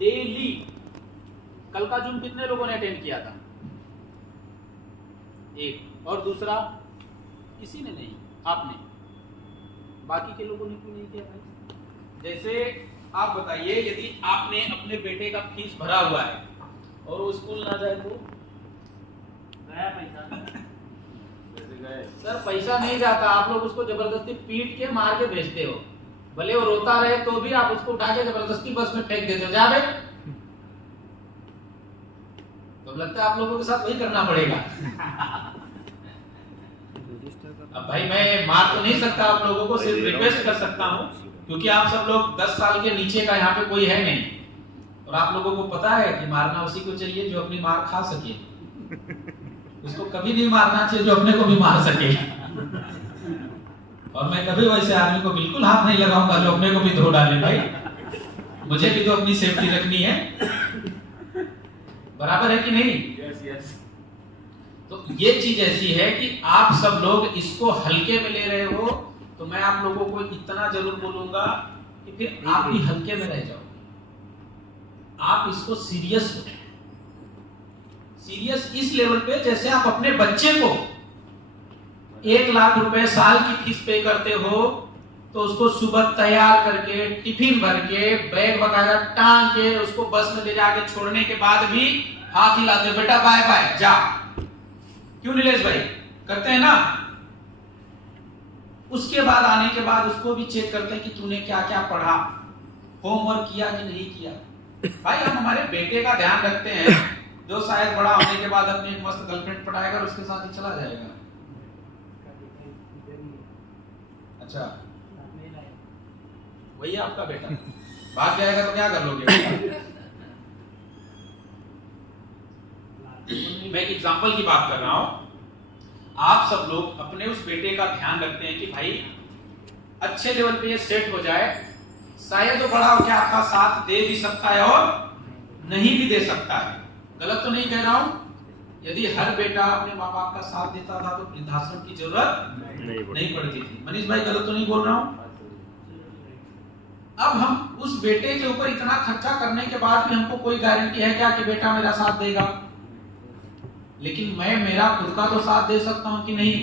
Daily. कल का zoom कितने लोगों ने अटेंड किया था? एक। और दूसरा किसी ने नहीं, आपने। बाकी के लोगों ने क्यों नहीं किया भाई? जैसे आप बताइए, यदि आपने अपने बेटे का फीस भरा हुआ है और वो स्कूल ना जाए तो गया पैसा। सर पैसा नहीं जाता, आप लोग उसको जबरदस्ती पीट के मार के भेजते हो। भले वो रोता रहे तो भी आप उसको उठा के जबरदस्ती बस में फेंक देते हो, जा बे। तो लगता है आप लोगों के साथ वही करना पड़ेगा। अब भाई मैं मार तो नहीं सकता आप लोगों को, सिर्फ रिक्वेस्ट कर सकता हूँ, क्योंकि आप सब लोग 10 साल के नीचे का यहाँ पे कोई है नहीं, और आप लोगों को पता है कि मारना उसी को चाहिए जो अपनी मार खा सके। उसको कभी नहीं मारना चाहिए जो अपने को भी मार सके। और मैं कभी वैसे आदमी को बिल्कुल हाथ नहीं लगाऊंगा जो अपने को भी धो डाले। भाई मुझे भी तो अपनी सेफ्टी रखनी है, बराबर है कि नहीं? Yes yes. तो ये चीज ऐसी है कि आप सब लोग इसको हल्के में ले रहे हो, तो मैं आप लोगों को इतना जरूर बोलूंगा कि फिर आप भी हल्के में रह जाओ। आप इसको सीरियस हो, सीरियस इस लेवल पे जैसे आप अपने बच्चे को 1 लाख रुपए साल की फीस पे करते हो, तो उसको सुबह तैयार करके, टिफिन भर के, बैग वगैरह टांग के, उसको बस में ले जाके छोड़ने के बाद भी हाथ हिलाते हो, बेटा बाय बाय जा। क्यों नीलेश भाई? करते हैं ना। उसके बाद आने के बाद उसको भी चेक करते हैं कि तूने क्या क्या पढ़ा, होमवर्क किया कि नहीं किया। भाई हम हमारे बेटे का ध्यान रखते हैं, जो शायद बड़ा होने के बाद अपनी एक मस्त गर्लफ्रेंड पटाएगा और उसके साथ ही चला जाएगा। अच्छा, वही आपका बेटा भाग जाएगा तो क्या कर लोगे? मैं एक एग्जांपल की बात कर रहा हूं। आप सब लोग अपने उस बेटे का ध्यान रखते हैं कि भाई अच्छे लेवल पे ये सेट हो जाए, शायद वो बड़ा होकर आपका साथ दे भी सकता है और नहीं भी दे सकता है। गलत तो नहीं कह रहा हूं? यदि हर बेटा अपने माँ बाप का साथ देता था तो वृद्धाश्रम की जरूरत नहीं पड़ती थी। मनीष भाई गलत तो नहीं बोल रहा हूं? अब हम उस बेटे के ऊपर इतना खर्चा करने के बाद भी हमको कोई गारंटी है क्या कि बेटा मेरा साथ देगा? लेकिन मैं मेरा खुद का तो साथ दे सकता हूं कि नहीं?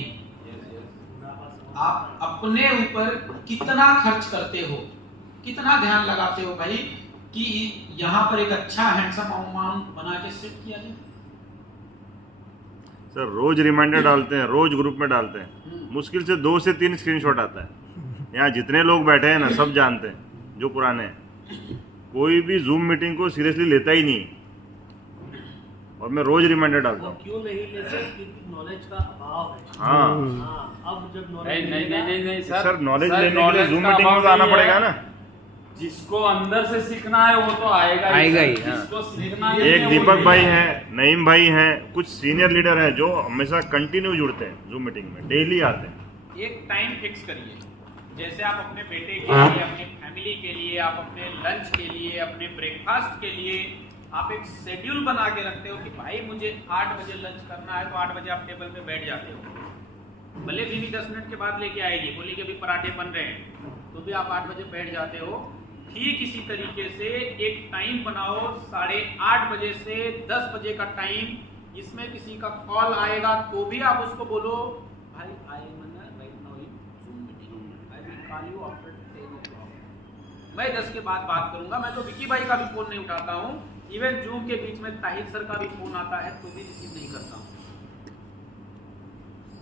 आप अपने ऊपर कितना खर्च करते हो, कितना ध्यान लगाते हो भाई कि यहाँ पर एक अच्छा हैंडसम अमाउंट बना के सेट किया जाए। सर रोज रिमाइंडर डालते हैं, रोज ग्रुप में डालते हैं, मुश्किल से 2 से 3 स्क्रीनशॉट आता है। यहाँ जितने लोग बैठे हैं ना सब जानते हैं, जो पुराने हैं। कोई भी जूम मीटिंग को सीरियसली लेता ही नहीं, और मैं रोज रिमाइंडर डालता हूँ। क्यों नहीं लेते? क्योंकि नॉलेज का अभाव है। हाँ अब जब नॉलेज नहीं सर, नॉलेज लेने के लिए जूम मीटिंग में तो आना पड़ेगा ना। जिसको अंदर से सीखना है वो तो आएगा ही। जिसको सीखना नहीं एक है, दीपक वो भाई नहीं हैं, नईम भाई हैं, कुछ सीनियर लीडर हैं जो हमेशा कंटिन्यू जुड़ते हैं जूम मीटिंग में, डेली आते हैं। एक टाइम फिक्स करिए, जैसे आप अपने बेटे के लिए, अपनी फैमिली के लिए, आप अपने लंच के लिए, अपने ब्रेकफास्ट के लिए आप एक शेड्यूल बना के रखते हो कि भाई मुझे 8 बजे लंच करना है, तो 8 बजे आप टेबल पे बैठ जाते हो। भले भी 10 मिनट के बाद लेके आएगी, बोली कि अभी पराठे बन रहे हैं, तो भी आप 8 बजे बैठ जाते हो। ठीक इसी तरीके से एक टाइम बनाओ, 8:30 बजे से 10 बजे का टाइम, इसमें किसी का कॉल आएगा तो भी आप उसको बोलो भाई I am right now in zoom meeting, I will call you after 10 o'clock। मैं 10 के बाद बात करूंगा। मैं तो विकी भाई का भी फोन नहीं उठाता हूँ, इवन जूम के बीच में ताहिर सर का भी फोन आता है तो भी रिसीव नहीं करता हूँ।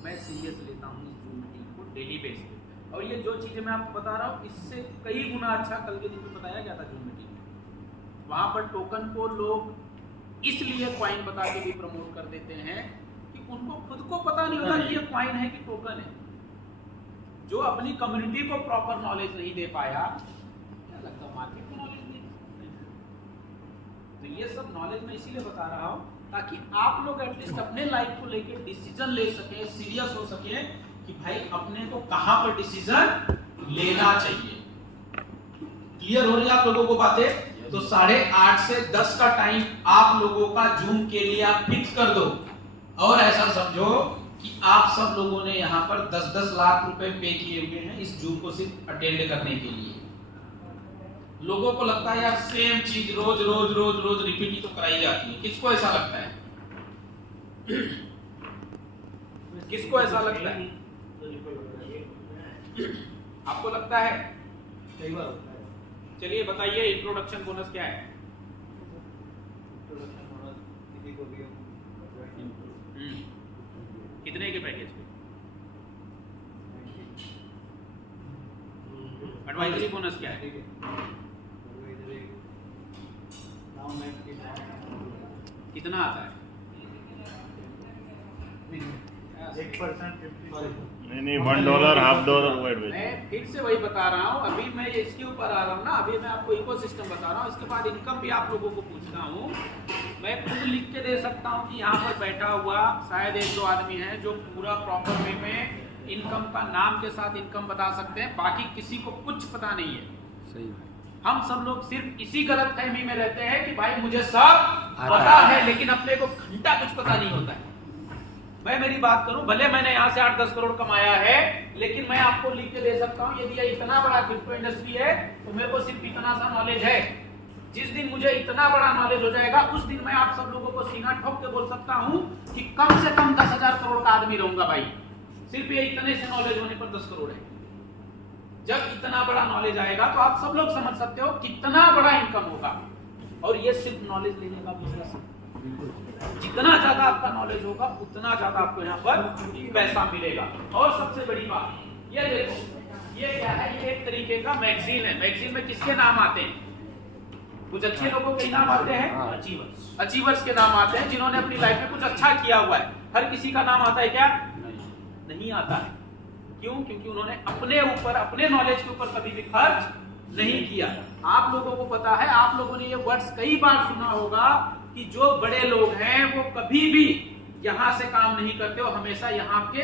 मैं सीरियस लेता हूँ इस जूम मीटिंग को डेली बेस पे। और ये जो चीजें मैं आपको बता रहा हूँ इससे कई गुना अच्छा कल के दिन में बताया गया था जूम मीटिंग में। वहां पर टोकन को लोग इसलिए क्वाइन बता के भी प्रमोट कर देते हैं कि उनको खुद को पता नहीं होता कि ये क्वाइन है कि टोकन है। जो अपनी कम्युनिटी को प्रॉपर नॉलेज नहीं दे पाया, क्या लगता है मार्केट को नॉलेज नहीं। तो ये सब नॉलेज मैं इसीलिए बता रहा हूँ ताकि आप लोग एटलीस्ट अपने लाइफ को लेके डिसीजन ले सके, सीरियस हो सके कि भाई अपने को कहां पर डिसीजन लेना चाहिए। क्लियर हो रही है आप लोगों को बातें? तो 8:30 से 10 का टाइम आप लोगों का जूम के लिए आप फिक्स कर दो, और ऐसा समझो कि आप सब लोगों ने यहाँ पर 10-10 लाख रुपए पे किए हुए हैं इस जूम को सिर्फ अटेंड करने के लिए। लोगों को लगता है यार सेम चीज रोज रोज रोज रोज रिपीट ही तो कराई जाती है। किसको ऐसा लगता है? किसको ऐसा लगता है? आपको लगता है? कई बार होता है। चलिए बताइए इंट्रोडक्शन बोनस क्या है? इंट्रोडक्शन बोनस किसी को भी कितने के पैकेज पे? एडवाइजरी बोनस क्या है? ठीक है, तो इधर एक नाउ नेक्स्ट की कितना आता है? 1% 50 नहीं $1 $1/2 वेट मैं फिर से वही बता रहा हूँ, अभी मैं इसके ऊपर आ रहा हूँ ना, अभी मैं आपको इकोसिस्टम बता रहा हूँ, इसके बाद इनकम भी आप लोगों को पूछना हूँ। मैं खुद लिख के दे सकता हूँ कि यहाँ पर बैठा हुआ शायद 1-2 आदमी हैं जो पूरा प्रॉपर वे में इनकम का नाम के साथ इनकम बता सकते हैं, बाकी किसी को कुछ पता नहीं है। सही हम सब लोग सिर्फ इसी गलतफहमी में रहते हैं कि भाई मुझे सब पता है, लेकिन अपने को घंटा कुछ पता नहीं होता है। मैं मेरी बात करूं, भले मैंने यहाँ से 8-10 करोड़ कमाया है, लेकिन मैं आपको लिख के दे सकता हूं यदि ये इतना बड़ा क्रिप्टो इंडस्ट्री है तो मेरे को सिर्फ इतना सा नॉलेज है। जिस दिन मुझे इतना बड़ा नॉलेज हो जाएगा उस दिन मैं आप सब लोगों को सीना ठोक के बोल सकता हूं कि कम से कम 10,000 करोड़ का आदमी रहूंगा भाई। सिर्फ ये इतने से नॉलेज होने पर 10 करोड़ है। जब इतना बड़ा नॉलेज आएगा तो आप सब लोग समझ सकते हो कितना बड़ा इनकम होगा। और ये सिर्फ नॉलेज लेने का बिजनेस है। जितना ज्यादा आपका नॉलेज होगा उतना ज्यादा आपको यहाँ पर पैसा मिलेगा। और सबसे बड़ी बात ये देखो, ये क्या है? ये एक तरीके का मैगजीन है। मैगजीन में किसके नाम आते हैं? कुछ अच्छे लोगों के नाम आते हैं, अचीवर्स के नाम आते हैं, जिन्होंने अपनी लाइफ में कुछ अच्छा किया हुआ है। हर किसी का नाम आता है क्या? नहीं आता है। क्यों? क्योंकि उन्होंने अपने ऊपर, अपने नॉलेज के ऊपर कभी भी खर्च नहीं किया। आप लोगों को पता है, आप लोगों ने ये वर्ड्स कई बार सुना होगा कि जो बड़े लोग हैं वो कभी भी यहां से काम नहीं करते हो, हमेशा यहाँ के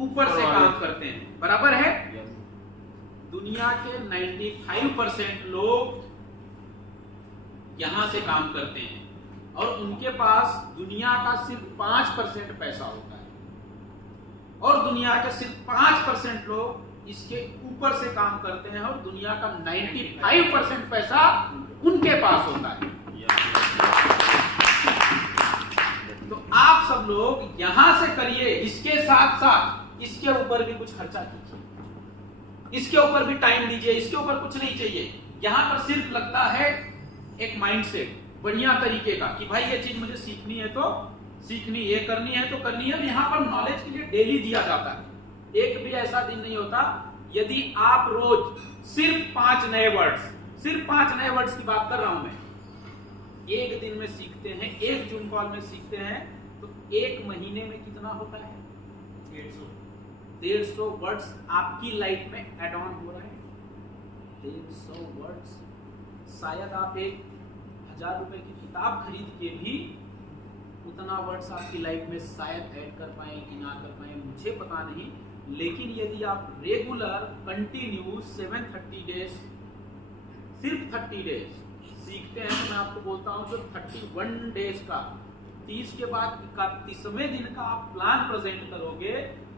ऊपर से काम करते हैं। बराबर है? दुनिया के 95% लोग यहां से काम करते हैं और उनके पास दुनिया का सिर्फ 5% पैसा होता है, और दुनिया के सिर्फ 5% लोग इसके ऊपर से काम करते हैं और दुनिया का 95% पैसा उनके पास होता है। तो आप सब लोग यहां से करिए, इसके साथ साथ इसके ऊपर भी कुछ खर्चा कीजिए, इसके ऊपर भी टाइम दीजिए। इसके ऊपर कुछ नहीं चाहिए, यहां पर सिर्फ लगता है एक माइंडसेट बढ़िया तरीके का कि भाई ये चीज मुझे सीखनी है तो सीखनी, ये करनी है तो करनी है। यहाँ पर नॉलेज के लिए डेली दिया जाता है। एक भी ऐसा दिन नहीं होता यदि आप रोज सिर्फ 5 नए वर्ड्स, सिर्फ 5 नए वर्ड्स की बात कर रहा हूं मैं, एक दिन में सीखते हैं, एक जूम कॉल में सीखते हैं, तो एक महीने में कितना होता है? 150 वर्ड्स आपकी लाइफ में एड ऑन हो रहा है। 150 वर्ड्स, शायद आप 1,000 रुपए की किताब खरीद के भी उतना वर्ड्स आपकी लाइफ में शायद ऐड कर पाए कि ना कर पाए, मुझे पता नहीं। लेकिन यदि आप रेगुलर कंटिन्यूस 730 डेज, सिर्फ 30 डेज सीखते हैं, तो मैं आपको बोलता हूं जो 31 डेज का, 30 के बाद 31वें दिन का आप प्लान प्रेजेंट करोगे,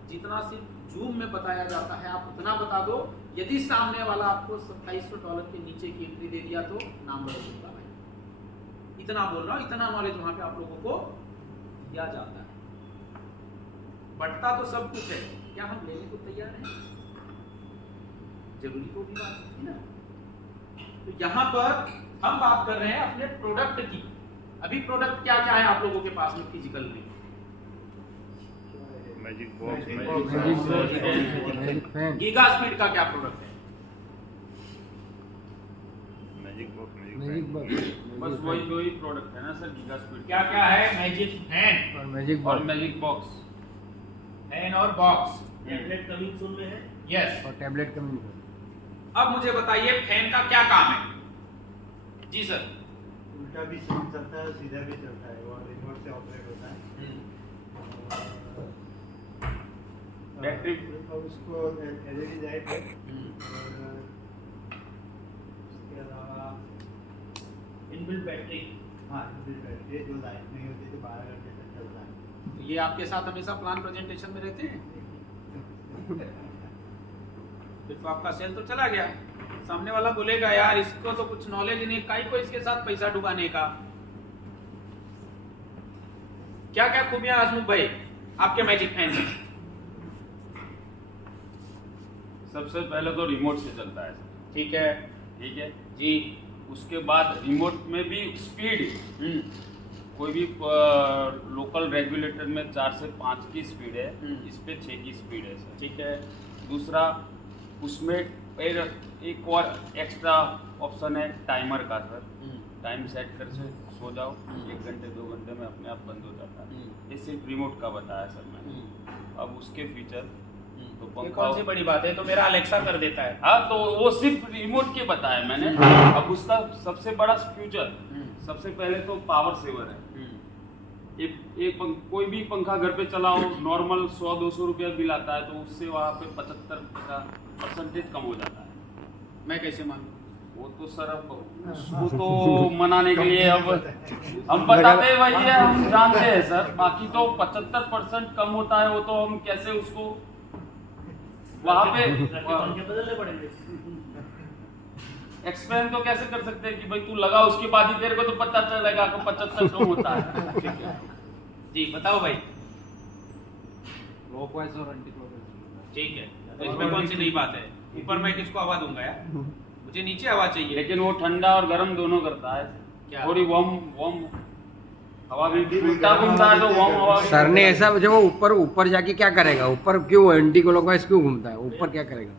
जितना सिर्फ जूम में बताया जाता है आप उतना बता दो। यदि सामने वाला आपको $2700 के नीचे की एंट्री दे दिया तो नाम बदल दूंगा भाई। इतना बोल रहा हूं, इतना नॉलेज वहां पे आप लोगों को दिया जाता है। बढ़ता तो सब कुछ है, क्या हम लेने को तैयार हैं? जरूरी तो भी बात है ना। तो यहाँ पर हम बात कर रहे हैं अपने प्रोडक्ट की। अभी प्रोडक्ट क्या क्या है आप लोगों के पास में फिजिकल में? मैजिक बॉक्स, गीगा स्पीड का क्या प्रोडक्ट है? मैजिक बॉक्स, बस वही 2 ही प्रोडक्ट है ना सर, गीगा स्पीड। क्या क्या है? मैजिक फैन और मैजिक बॉक्स, फैन और बॉक्स। टैबलेट कमिंग सून में है। यस। और टैबलेट कमिंग। अब मुझे बताइए फैन का क्या काम है? जी सर। उल्टा भी चलता है, सीधा भी चलता है, और रिमोट से ऑपरेट होता है। बैटरी और उसको एलईडी लाइट है, और उसके अलावा इनबिल्ट बैटरी। हाँ, इनबिल्ट बैटरी जो लाइट नहीं होती तो 12 घंटे तक चलता है। तो ये आपके साथ हमेशा प्लान प्रेजेंटेशन में रहते हैं? फिर तो आपका सेल तो चला गया। सामने वाला बोलेगा यार इसको तो कुछ नॉलेज नहीं, काई को इसके साथ पैसा डुबाने का। क्या क्या खूबियां हसमुख भाई आपके मैजिक फैन में? सबसे पहले तो रिमोट से चलता है। ठीक है जी। उसके बाद रिमोट में भी स्पीड, कोई भी लोकल रेगुलेटर में 4 से 5 की स्पीड है, इस पे 6 की स्पीड है सर। ठीक है। दूसरा उसमें एक और एक्स्ट्रा ऑप्शन है टाइमर का सर। टाइम सेट कर से सो जाओ, 1 घंटे 2 घंटे में अपने आप बंद हो जाता है। ये सिर्फ रिमोट का बताया सर मैंने। अब उसके फीचर तो ये पंखा, कौन सी बड़ी बात है, तो मेरा अलेक्सा कर देता है। हाँ तो वो सिर्फ रिमोट के बताया मैंने। अब उसका सबसे बड़ा फ्यूचर, सबसे पहले तो पावर सेवर है। कोई भी पंखा घर पे चलाओ, नॉर्मल 100-200 रुपया बिल आता है, तो उससे वहाँ पे 75% कम हो जाता है। मैं कैसे मानूं? वो तो सर अब उसको तो मनाने के लिए अब हम बताते हैं भाई, हम जानते हैं सर। बाकी तो 75% कम होता है, वो तो हम कैसे उसको वहाँ पे बदलने पड़ेंगे। एक्सप्लेन तो कैसे कर सकते हैं कि भाई तू लगा, उसके बाद ही तेरे को तो पता चलेगा कि 75 कम होता है। ठीक है जी, बताओ भाई। क्लॉकवाइज और एंटी क्लॉकवाइज। ठीक है, तो इसमें कौन सी नई बात है? ऊपर मैं किसको हवा दूंगा यार, मुझे नीचे हवा चाहिए। लेकिन वो ठंडा और गर्म दोनों करता है। क्या? थोड़ी वार्म हवा भी उल्टा घूमता है तो वार्म हवा। सर ने ऐसा जब वो ऊपर जाके क्या करेगा? ऊपर क्यों एंटी क्लॉकवाइज क्यों घूमता है? ऊपर क्या करेगा?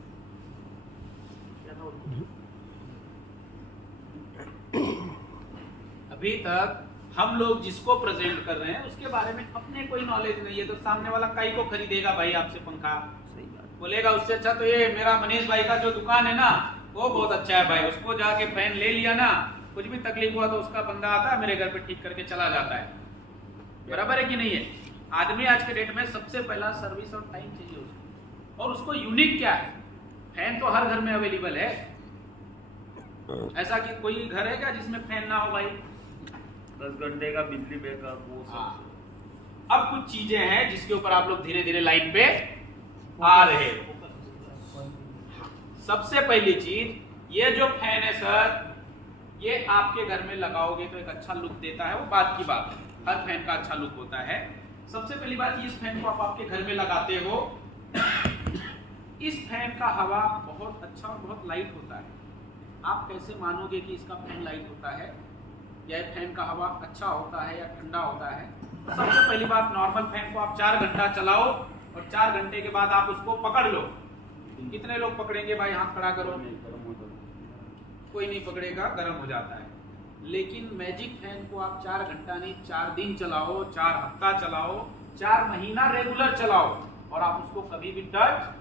अभी तक हम लोग जिसको प्रेजेंट कर रहे हैं उसके बारे में अपने कोई नॉलेज नहीं है, तो सामने वाला काई को खरीदेगा भाई आपसे पंखा? बोलेगा उससे अच्छा तो ये मेरा मनीष भाई का जो दुकान है ना वो बहुत अच्छा है भाई, उसको जाके फैन ले लिया ना, कुछ भी तकलीफ हुआ तो उसका बंदा आता है मेरे घर पे ठीक करके चला जाता है। बराबर है कि नहीं है? आदमी आज के डेट में सबसे पहला सर्विस और टाइम चाहिए उसको। और उसको यूनिक क्या है? फैन तो हर घर में अवेलेबल है, ऐसा कि कोई घर है क्या जिसमें फैन ना हो भाई? 10 घंटे का बिजली बैकअप वो सब। अब कुछ चीजें हैं जिसके ऊपर आप लोग धीरे धीरे लाइन पे आ रहे हो। सबसे पहली चीज, ये जो फैन है सर, ये आपके घर में लगाओगे तो एक अच्छा लुक देता है, वो बात की बात है, हर फैन का अच्छा लुक होता है। सबसे पहली बात, इस फैन को आप आपके घर में लगाते हो, इस फैन का हवा बहुत अच्छा और बहुत लाइट होता है। आप कैसे मानोगे कि इसका फैन लाइट होता है या फैन का हवा अच्छा होता है या ठंडा होता है? सबसे पहली बात, नॉर्मल फैन को आप 4 घंटा चलाओ और 4 घंटे के बाद आप उसको पकड़ लो। कितने लोग पकड़ेंगे भाई? हाथ खड़ा करो। कोई नहीं पकड़ेगा, गर्म हो जाता है। लेकिन मैजिक फैन को आप 4 घंटा नहीं, 4 दिन चलाओ, 4 हफ्ता चलाओ, 4 महीना रेगुलर चलाओ और आप उसको कभी भी टच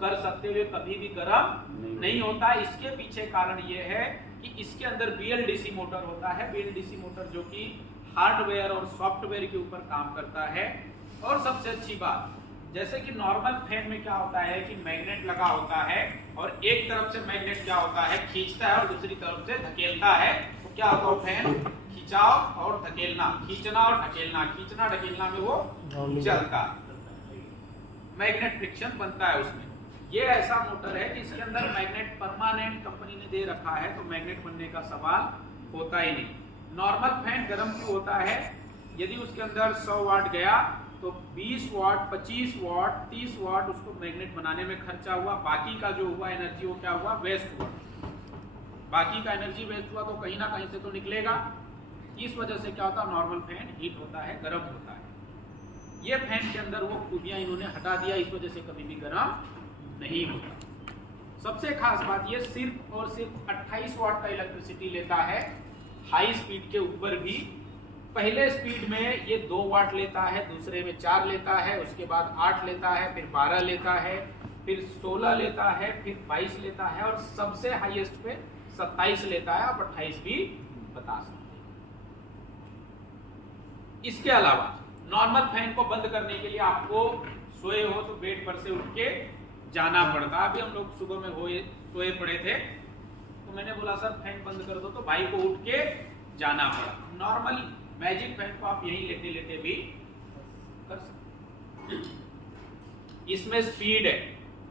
कर सकते हुए कभी भी गर्म नहीं होता। इसके पीछे कारण ये है कि इसके अंदर BLDC मोटर होता है। BLDC मोटर जो कि हार्डवेयर और सॉफ्टवेयर के ऊपर काम करता है। और सबसे अच्छी बात, जैसे कि नॉर्मल फैन में क्या होता है कि मैग्नेट लगा होता है और एक तरफ से मैग्नेट क्या होता है, खींचता है और दूसरी तरफ से धकेलता है। तो क्या होता है, फैन खिंचाव और धकेलना, खींचना और ढकेलना, खींचना ढकेलना में वो चलता है, मैग्नेट फ्रिक्शन बनता है उसमें। ये ऐसा मोटर है जिसके अंदर मैग्नेट परमानेंट कंपनी ने दे रखा है, तो मैग्नेट बनने का सवाल होता ही नहीं। नॉर्मल फैन गर्म क्यों होता है? यदि उसके अंदर 100 वाट गया तो 20 वाट, 25 वाट, 30 वाट उसको मैग्नेट बनाने में खर्चा हुआ, बाकी का जो हुआ एनर्जी वो क्या हुआ, वेस्ट हुआ। बाकी का एनर्जी वेस्ट हुआ तो कहीं ना कहीं से तो निकलेगा। इस वजह से क्या होता है, नॉर्मल फैन हीट होता है, गर्म होता है। ये फैन के अंदर वो खूबियां इन्होंने हटा दिया, इस वजह से कभी भी गर्म नहीं होता। सबसे खास बात, ये सिर्फ और सिर्फ 28 वाट का इलेक्ट्रिसिटी लेता है, हाई स्पीड के ऊपर भी। पहले स्पीड में ये 2 वाट लेता है, दूसरे में 4 लेता है, उसके बाद 8 लेता है, फिर 12 लेता है, फिर 16 लेता है, फिर 22 लेता है और सबसे हाईएस्ट पे 27 लेता है। आप 28 भी बता सकते हैं। इसके अलावा नॉर्मल फैन को बंद करने के लिए आपको सोए हो तो बेड पर से उठ के जाना पड़ता। अभी हम लोग सुबह में सोए पड़े थे तो मैंने बोला सर फैन बंद कर दो, तो भाई को उठ के जाना पड़ा। नॉर्मल मैजिक फैन को आप यहीं लेटे लेटे भी कर सकते। इसमें स्पीड है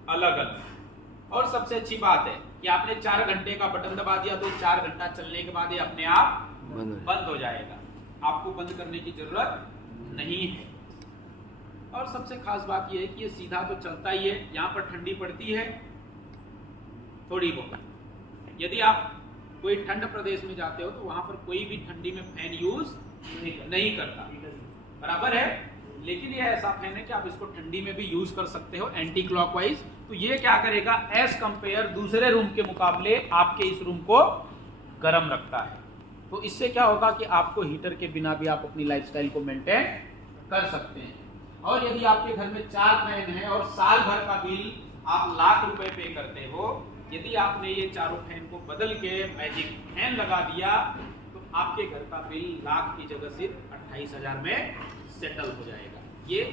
अलग अलग। और सबसे अच्छी बात है, कि आपने 4 घंटे का बटन दबा दिया तो 4 घंटा चलने के बाद ये अपने आप बंद हो जाएगा, आपको बंद करने की जरूरत नहीं है। और सबसे खास बात यह है कि ये सीधा तो चलता ही है, यहाँ पर ठंडी पड़ती है थोड़ी बहुत। यदि आप कोई ठंड प्रदेश में जाते हो तो वहां पर कोई भी ठंडी में फैन यूज नहीं करता, बराबर है। लेकिन ये ऐसा फैन है कि आप इसको ठंडी में भी यूज कर सकते हो एंटी क्लॉकवाइज। तो ये क्या करेगा, एज कंपेयर दूसरे रूम के मुकाबले आपके इस रूम को गर्म रखता है। तो इससे क्या होगा कि आपको हीटर के बिना भी आप अपनी लाइफस्टाइल को मेंटेन कर सकते हैं। और यदि आपके घर में 4 फैन है और साल भर का बिल आप लाख रुपए पे करते हो, यदि आपने ये चारों फैन को बदल के मैजिक फैन लगा दिया तो आपके घर का बिल लाख की जगह सिर्फ 28,000 में सेटल हो जाएगा। ये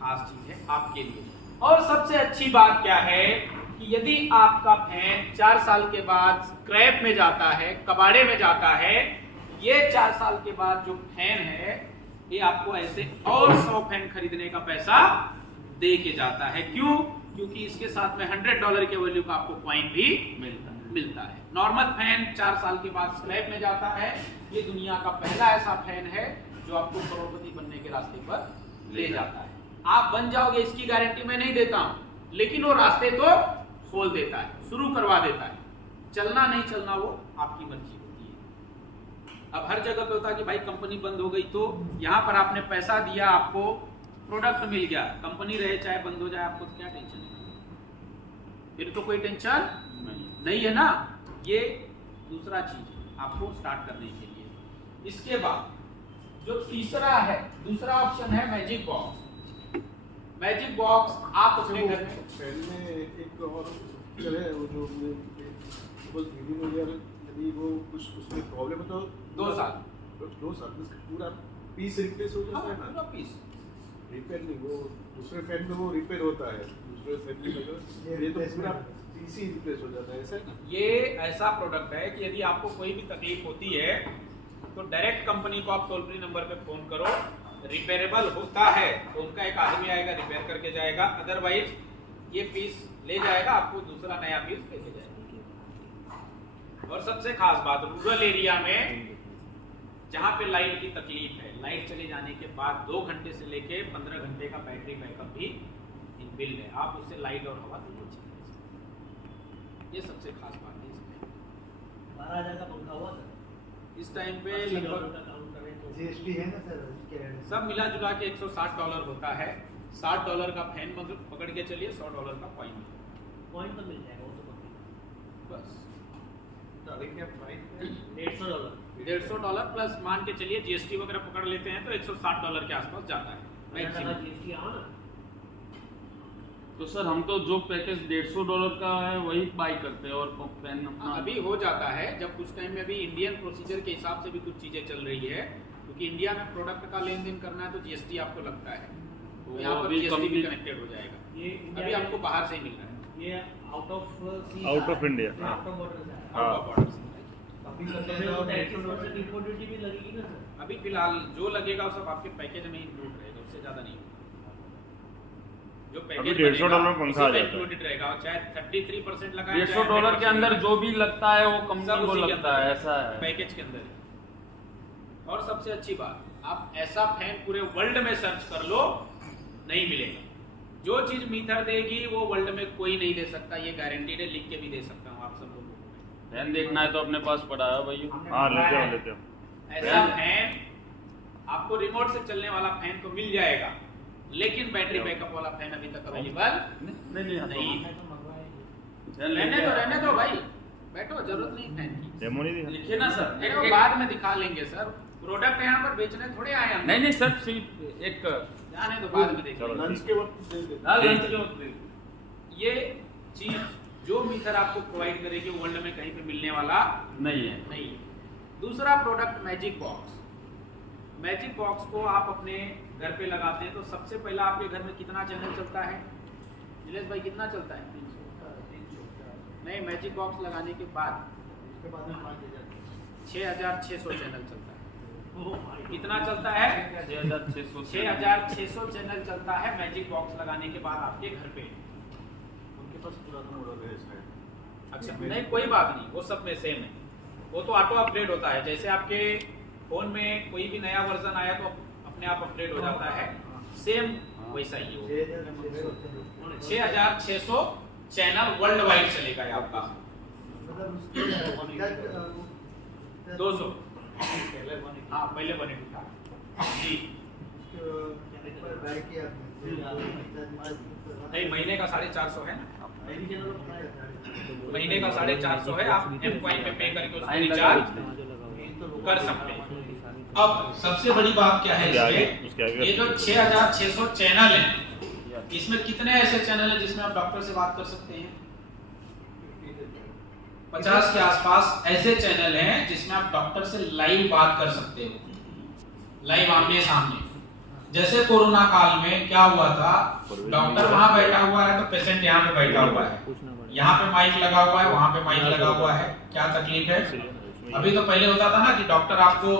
खास चीज है आपके लिए। और सबसे अच्छी बात क्या है कि यदि आपका फैन 4 साल के बाद स्क्रैप में जाता है, कबाड़े में जाता है, ये 4 साल के बाद जो फैन है ये आपको ऐसे और 100 फैन खरीदने का पैसा दे के जाता है। क्यों? क्योंकि इसके साथ में $100 के वैल्यू का आपको कॉइन भी मिलता है। नॉर्मल फैन 4 साल के बाद स्क्रैप में जाता है। ये दुनिया का पहला ऐसा फैन है जो आपको करोड़पति बनने के रास्ते पर ले जाता है। आप बन जाओगे इसकी गारंटी मैं नहीं देता हूं, लेकिन वो रास्ते तो खोल देता है, शुरू करवा देता है। चलना नहीं चलना वो आपकी मर्जी होती है। अब हर जगह पे होता है कि भाई कंपनी बंद हो गई, तो यहाँ पर आपने पैसा दिया, आपको प्रोडक्ट मिल गया, कंपनी रहे चाहे बंद हो जाए, आपको क्या टेंशन है? फिर तो कोई टेंशन नहीं है ना। ये दूसरा चीज है आपको स्टार्ट करने के लिए। इसके बाद जो तीसरा है, दूसरा ऑप्शन है मैजिक बॉक्स। मैजिक बॉक्स आप अपने घर में पहले एक और फीचर है वो जो यदि वो कुछ उसमें प्रॉब्लम है तो 2 साल पूरा पीस रिप्लेस हो जाता है ना। पूरा पीस रिपेयर नहीं, वो दूसरे फैन में वो रिपेयर होता है, दूसरे फैन में ये तो पूरा पीसी रिप्लेस हो जाता है, ऐसा है ना। ये ऐसा प्रोडक्ट है कि यदि आपको कोई भी तकलीफ होती है तो डायरेक्ट कंपनी को आप टोल फ्री नंबर पे फोन करो, रिपेयरेबल होता है तो उनका एक आदमी आएगा, रिपेयर करके जाएगा। अदरवाइज ये पीस ले जाएगा, आपको दूसरा नया पीस लेके जाएगा। और सबसे खास बात, रूरल एरिया में जहाँ पे लाइट की तकलीफ है, लाइट चले जाने के बाद 2 घंटे से लेके 15 घंटे का बैटरी बैकअप भी बिल है। आप उससे लाइट और हवा दोनों चीज ले सकते हैं। ये सबसे खास बात है इसमें। 12,000 का पंखा हुआ सर इस टाइम पे लगभग जीएसटी है ना सर उसके सब मिला जुला के $160 होता है। $60 का फैन पकड़ के चलिए, $100 का कॉइन पॉइंट तो मिल जाएगा, वो तो पक्का। बस $150 $150 प्लस मान के चलिए जीएसटी वगैरह पकड़ लेते हैं तो $160 के आसपास जाता है मैक्सिमम। जीएसटी आओ ना। तो सर हम तो जो पैकेज $150 का है वही बाई करते हैं और फैन अपना अभी हो जाता है। जब कुछ टाइम में अभी इंडियन प्रोसीजर के हिसाब से भी कुछ चीजें चल रही है, क्योंकि इंडिया में प्रोडक्ट का लेन देन करना है तो जीएसटी आपको लगता है, तो यहाँ पर अभी जीएसटी भी कंपनी- कनेक्टेड हो जाएगा। ये अभी आपको बाहर से ही मिल रहा है, ये out of Out of India, हाँ। आउट ऑफ बॉर्डर से हाँ। आउट ऑफ बॉर्डर से। अभी तो 30% इंपोर्ट ड्यूटी भी लगेगी ना सर। अभी फिलहाल जो लगेगा वो सब आपके पैकेज में इंक्लूड रहेगा, उससे ज्यादा नहीं। जो अभी पैकेज $150 में पंखा आ जाता है। इंक्लूडेड रहेगा, चाहे 33% लगाए, $150 के अंदर जो भी लगता है वो कंपनी सब को उसी के लगता है, अंदर ऐसा है। पैकेज के अंदर है। और सबसे अच्छी बात, आप ऐसा फैन पूरे वर्ल्ड में सर्च कर लो, नहीं मिलेगा। जो चीज मीटर देगी वो वर्ल्ड में कोई नहीं दे सकता, ये गारंटीड है, लिख के भी दे सकता हूँ आप सब लोगों को। फैन देखना है तो अपने पास पड़ा है भैया। हाँ लेते हो ऐसा फैन आपको रिमोट से चलने वाला फैन तो मिल जाएगा, लेकिन बैटरी बैकअप वाला फैन अभी तक अवेलेबल नहीं है। रहने दो भाई, बैठो, जरूरत नहीं फैन की। डेमो नहीं दिखा लिखिए ना सर। देखो बाद में दिखा लेंगे सर, प्रोडक्ट यहाँ पर बेचने थोड़े आए हम। नहीं सर, सिर्फ एक जाने दो, बाद में चलो। देखेंगे। लंच के वक्त दे देते हाँ, लंच के वक्त ये चीज जो मीटर आपको प्रोवाइड करेगी वर्ल्ड में कहीं पे मिलने वाला नहीं है। नहीं है। दूसरा product magic box. Magic box को आप अपने घर पे लगाते हैं तो सबसे पहला आपके घर में कितना चैनल चलता है नीलेश भाई, कितना चलता है? नहीं, मैजिक बॉक्स लगाने के बाद उसके बाद में 5,000 6,600 चैनल चलता है। कितना चलता है? 6,600 6,600 चैनल चलता है मैजिक बॉक्स लगाने के बाद आपके घर पे। उनके पास पुराना मॉडल है शायद। अच्छा, नहीं कोई बात नहीं, वो सब में सेम है, वो तो ऑटो अपग्रेड होता है। जैसे आपके फोन में कोई भी नया वर्जन आया तो अपने आप अपग्रेड हो जाता है, सेम वैसा ही होगा। 6600 चैनल वर्ल्ड वाइड चलेगा ये आपका। 200, हाँ पहले 180 था जी। नहीं, महीने का 450 है ना, महीने का 450 है। आप M-Coin में पे करके उसको रिचार्ज कर सकते हैं। अब सबसे बड़ी बात क्या है इसमें, ये जो 6600 चैनल है, इसमें कितने ऐसे चैनल हैं जिसमें आप डॉक्टर से बात कर सकते हैं? 50 के आसपास ऐसे चैनल हैं जिसमें आप डॉक्टर से लाइव बात कर सकते हो, लाइव आमने सामने। जैसे कोरोना काल में क्या हुआ था, डॉक्टर वहां बैठा हुआ है तो पेशेंट यहाँ पे बैठा हुआ है, यहाँ पे माइक लगा हुआ है, वहां पे माइक लगा हुआ है, क्या तकलीफ है? अभी तो पहले होता था ना कि डॉक्टर आपको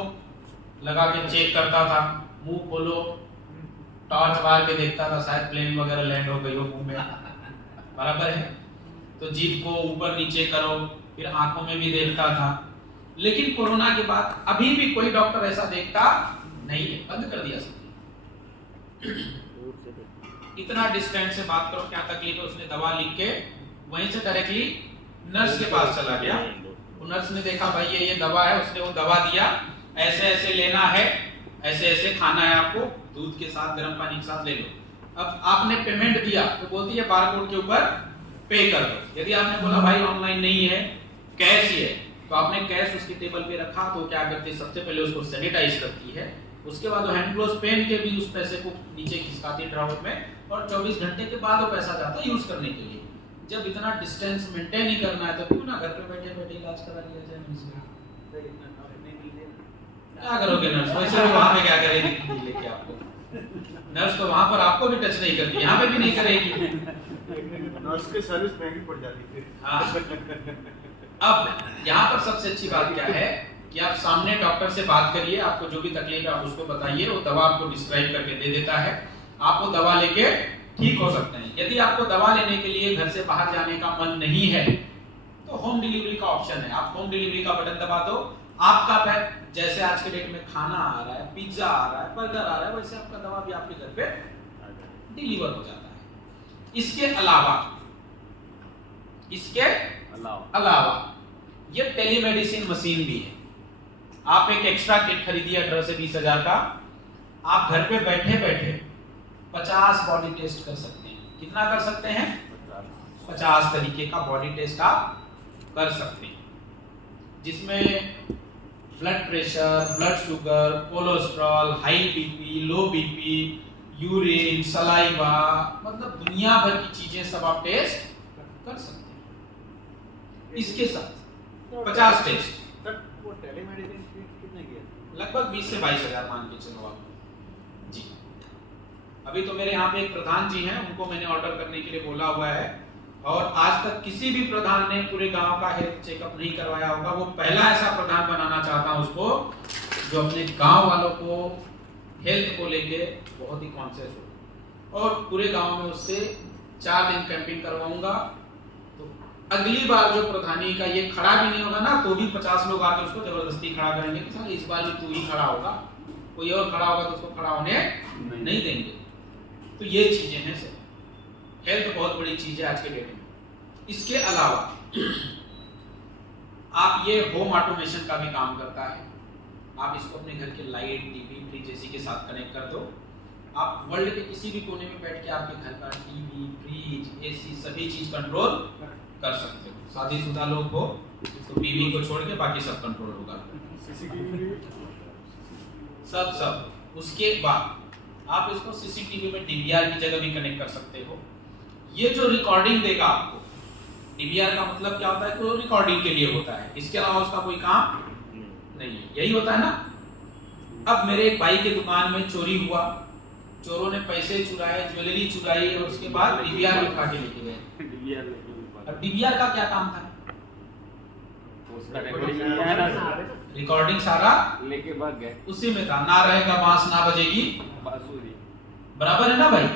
लगा के चेक करता था, मुंह खोलो, टॉर्च मार के देखता था, शायद प्लेन वगैरह लैंड हो गई हो मुंह में, बराबर है? तो जीभ को ऊपर नीचे करो, फिर आंखों में भी देखता था। लेकिन कोरोना के बाद अभी भी कोई डॉक्टर ऐसा देखता नहीं है, बंद कर दिया सब। इतना डिस्टेंस से बात करो, क्या तकलीफ है? उसने दवा लिख के वहीं से डायरेक्टली नर्स के पास चला गया, वो नर्स ने देखा भाई ये दवा है, उसने वो दवा दिया, ऐसे ऐसे लेना है, ऐसे ऐसे खाना है आपको, दूध के साथ गर्म पानी के साथ ले लो। अब आपने पेमेंट दिया तो बोलती है बारकोड के ऊपर पे कर दो। यदि आपने बोला भाई ऑनलाइन नहीं है, कैश ही है, तो आपने कैश उसके टेबल पे रखा, तो क्या करती है, सबसे पहले उसको सैनिटाइज करती है, उसके बाद वो हैंड ग्लोव्स पहन के भी उस पैसे को नीचे खिसकाती ड्रावर में, और 24 घंटे के बाद वो पैसा जाता है यूज करने के लिए। जब इतना डिस्टेंस मेंटेन ही करना है तो क्यों ना घर पे बैठे बैठे इलाज करा लिया जाए। क्या करोगे नर्स, वैसे भी वहां पे क्या करेगी लेके आपको, नर्स तो वहां पर आपको भी टच नहीं करती, यहाँ पे भी नहीं करेगी, नर्स की सर्विस महंगी पड़ जाती है। हाँ। अब यहाँ पर सबसे अच्छी बात क्या है कि आप सामने डॉक्टर से बात करिए, आपको जो भी तकलीफ है आप उसको बताइए, वो दवा आपको डिस्क्राइब करके दे देता है, आप वो दवा लेके ठीक हो सकते हैं। यदि आपको दवा लेने के लिए घर से बाहर जाने का मन नहीं है तो होम डिलीवरी का ऑप्शन है, आप होम डिलीवरी का बटन दबा दो, आपका पैक, जैसे आज के डेट में खाना आ रहा है, पिज्जा आ रहा है, बर्गर आ रहा है, वैसे आपका दवा भी आपके घर पे डिलीवर हो जाता है। इसके अलावा ये टेलीमेडिसिन मशीन भी है। आप एक एक्स्ट्रा किट खरीदिए 18 से 20 हजार का, आप घर पे बैठे बैठे 50 बॉडी टेस्ट कर सकते हैं। कितना कर सकते हैं? 50 तरीके का बॉडी टेस्ट आप कर सकते हैं, जिसमें blood pressure, blood sugar, cholesterol, high BP, लो बीपी, यूरिन, सलाइवा, मतलब दुनिया भर की चीजें सब आप टेस्ट कर सकते हैं। इसके साथ 50 टेस्ट, वो टेलीमेडिसिन कितने की है? लगभग 20 से 22 हजार मान के चलो आप जी। अभी तो मेरे यहाँ पे एक प्रधान जी हैं, उनको मैंने ऑर्डर करने के लिए बोला हुआ है, और आज तक किसी भी प्रधान ने पूरे गांव का हेल्थ चेकअप नहीं करवाया होगा। वो पहला ऐसा प्रधान बनाना चाहता हूँ उसको, जो अपने गांव वालों को हेल्थ को लेके बहुत ही कॉन्शियस हो, और पूरे गांव में उससे 4 दिन कैंपिंग करवाऊंगा। तो अगली बार जो प्रधानी का ये खड़ा भी नहीं होगा ना, तो भी 50 लोग आके उसको जबरदस्ती खड़ा करेंगे कि सर इस बार भी तू ही खड़ा होगा, कोई और खड़ा होगा तो उसको खड़ा होने नहीं देंगे। तो ये चीजें हैं सर, हेल्थ बहुत बड़ी चीज है आज के डेट में। इसके अलावा आप ये होम ऑटोमेशन का भी काम करता है। आप इसको अपने घर के लाइट, टीवी, फ्रिज जैसी के साथ कनेक्ट कर दो, आप वर्ल्ड के किसी भी कोने में बैठ के आपके घर का टीवी, फ्रिज, एसी सभी चीज कंट्रोल कर सकते हो। शादीशुदा लोग हो तो बीवी को छोड़ के बाकी सब कंट्रोल होगा, सब। उसके बाद आप इसको सीसीटीवी में डीवीआर की जगह भी कनेक्ट कर सकते हो। ये जो रिकॉर्डिंग देगा आपको, डीवीआर का मतलब क्या होता है? तो रिकॉर्डिंग के लिए होता है, इसके अलावा उसका कोई काम नहीं है, यही होता है ना। अब मेरे एक भाई के दुकान में चोरी हुआ, चोरों ने पैसे चुराए, ज्वेलरी चुराई, और उसके बाद डीवीआर उठा के लेके गए। अब डीवीआर का क्या काम था? रिकॉर्डिंग सारा लेके भाग गए, उसी में था, ना रहेगा बांस ना बजेगी बांसुरी, बराबर है ना भाई।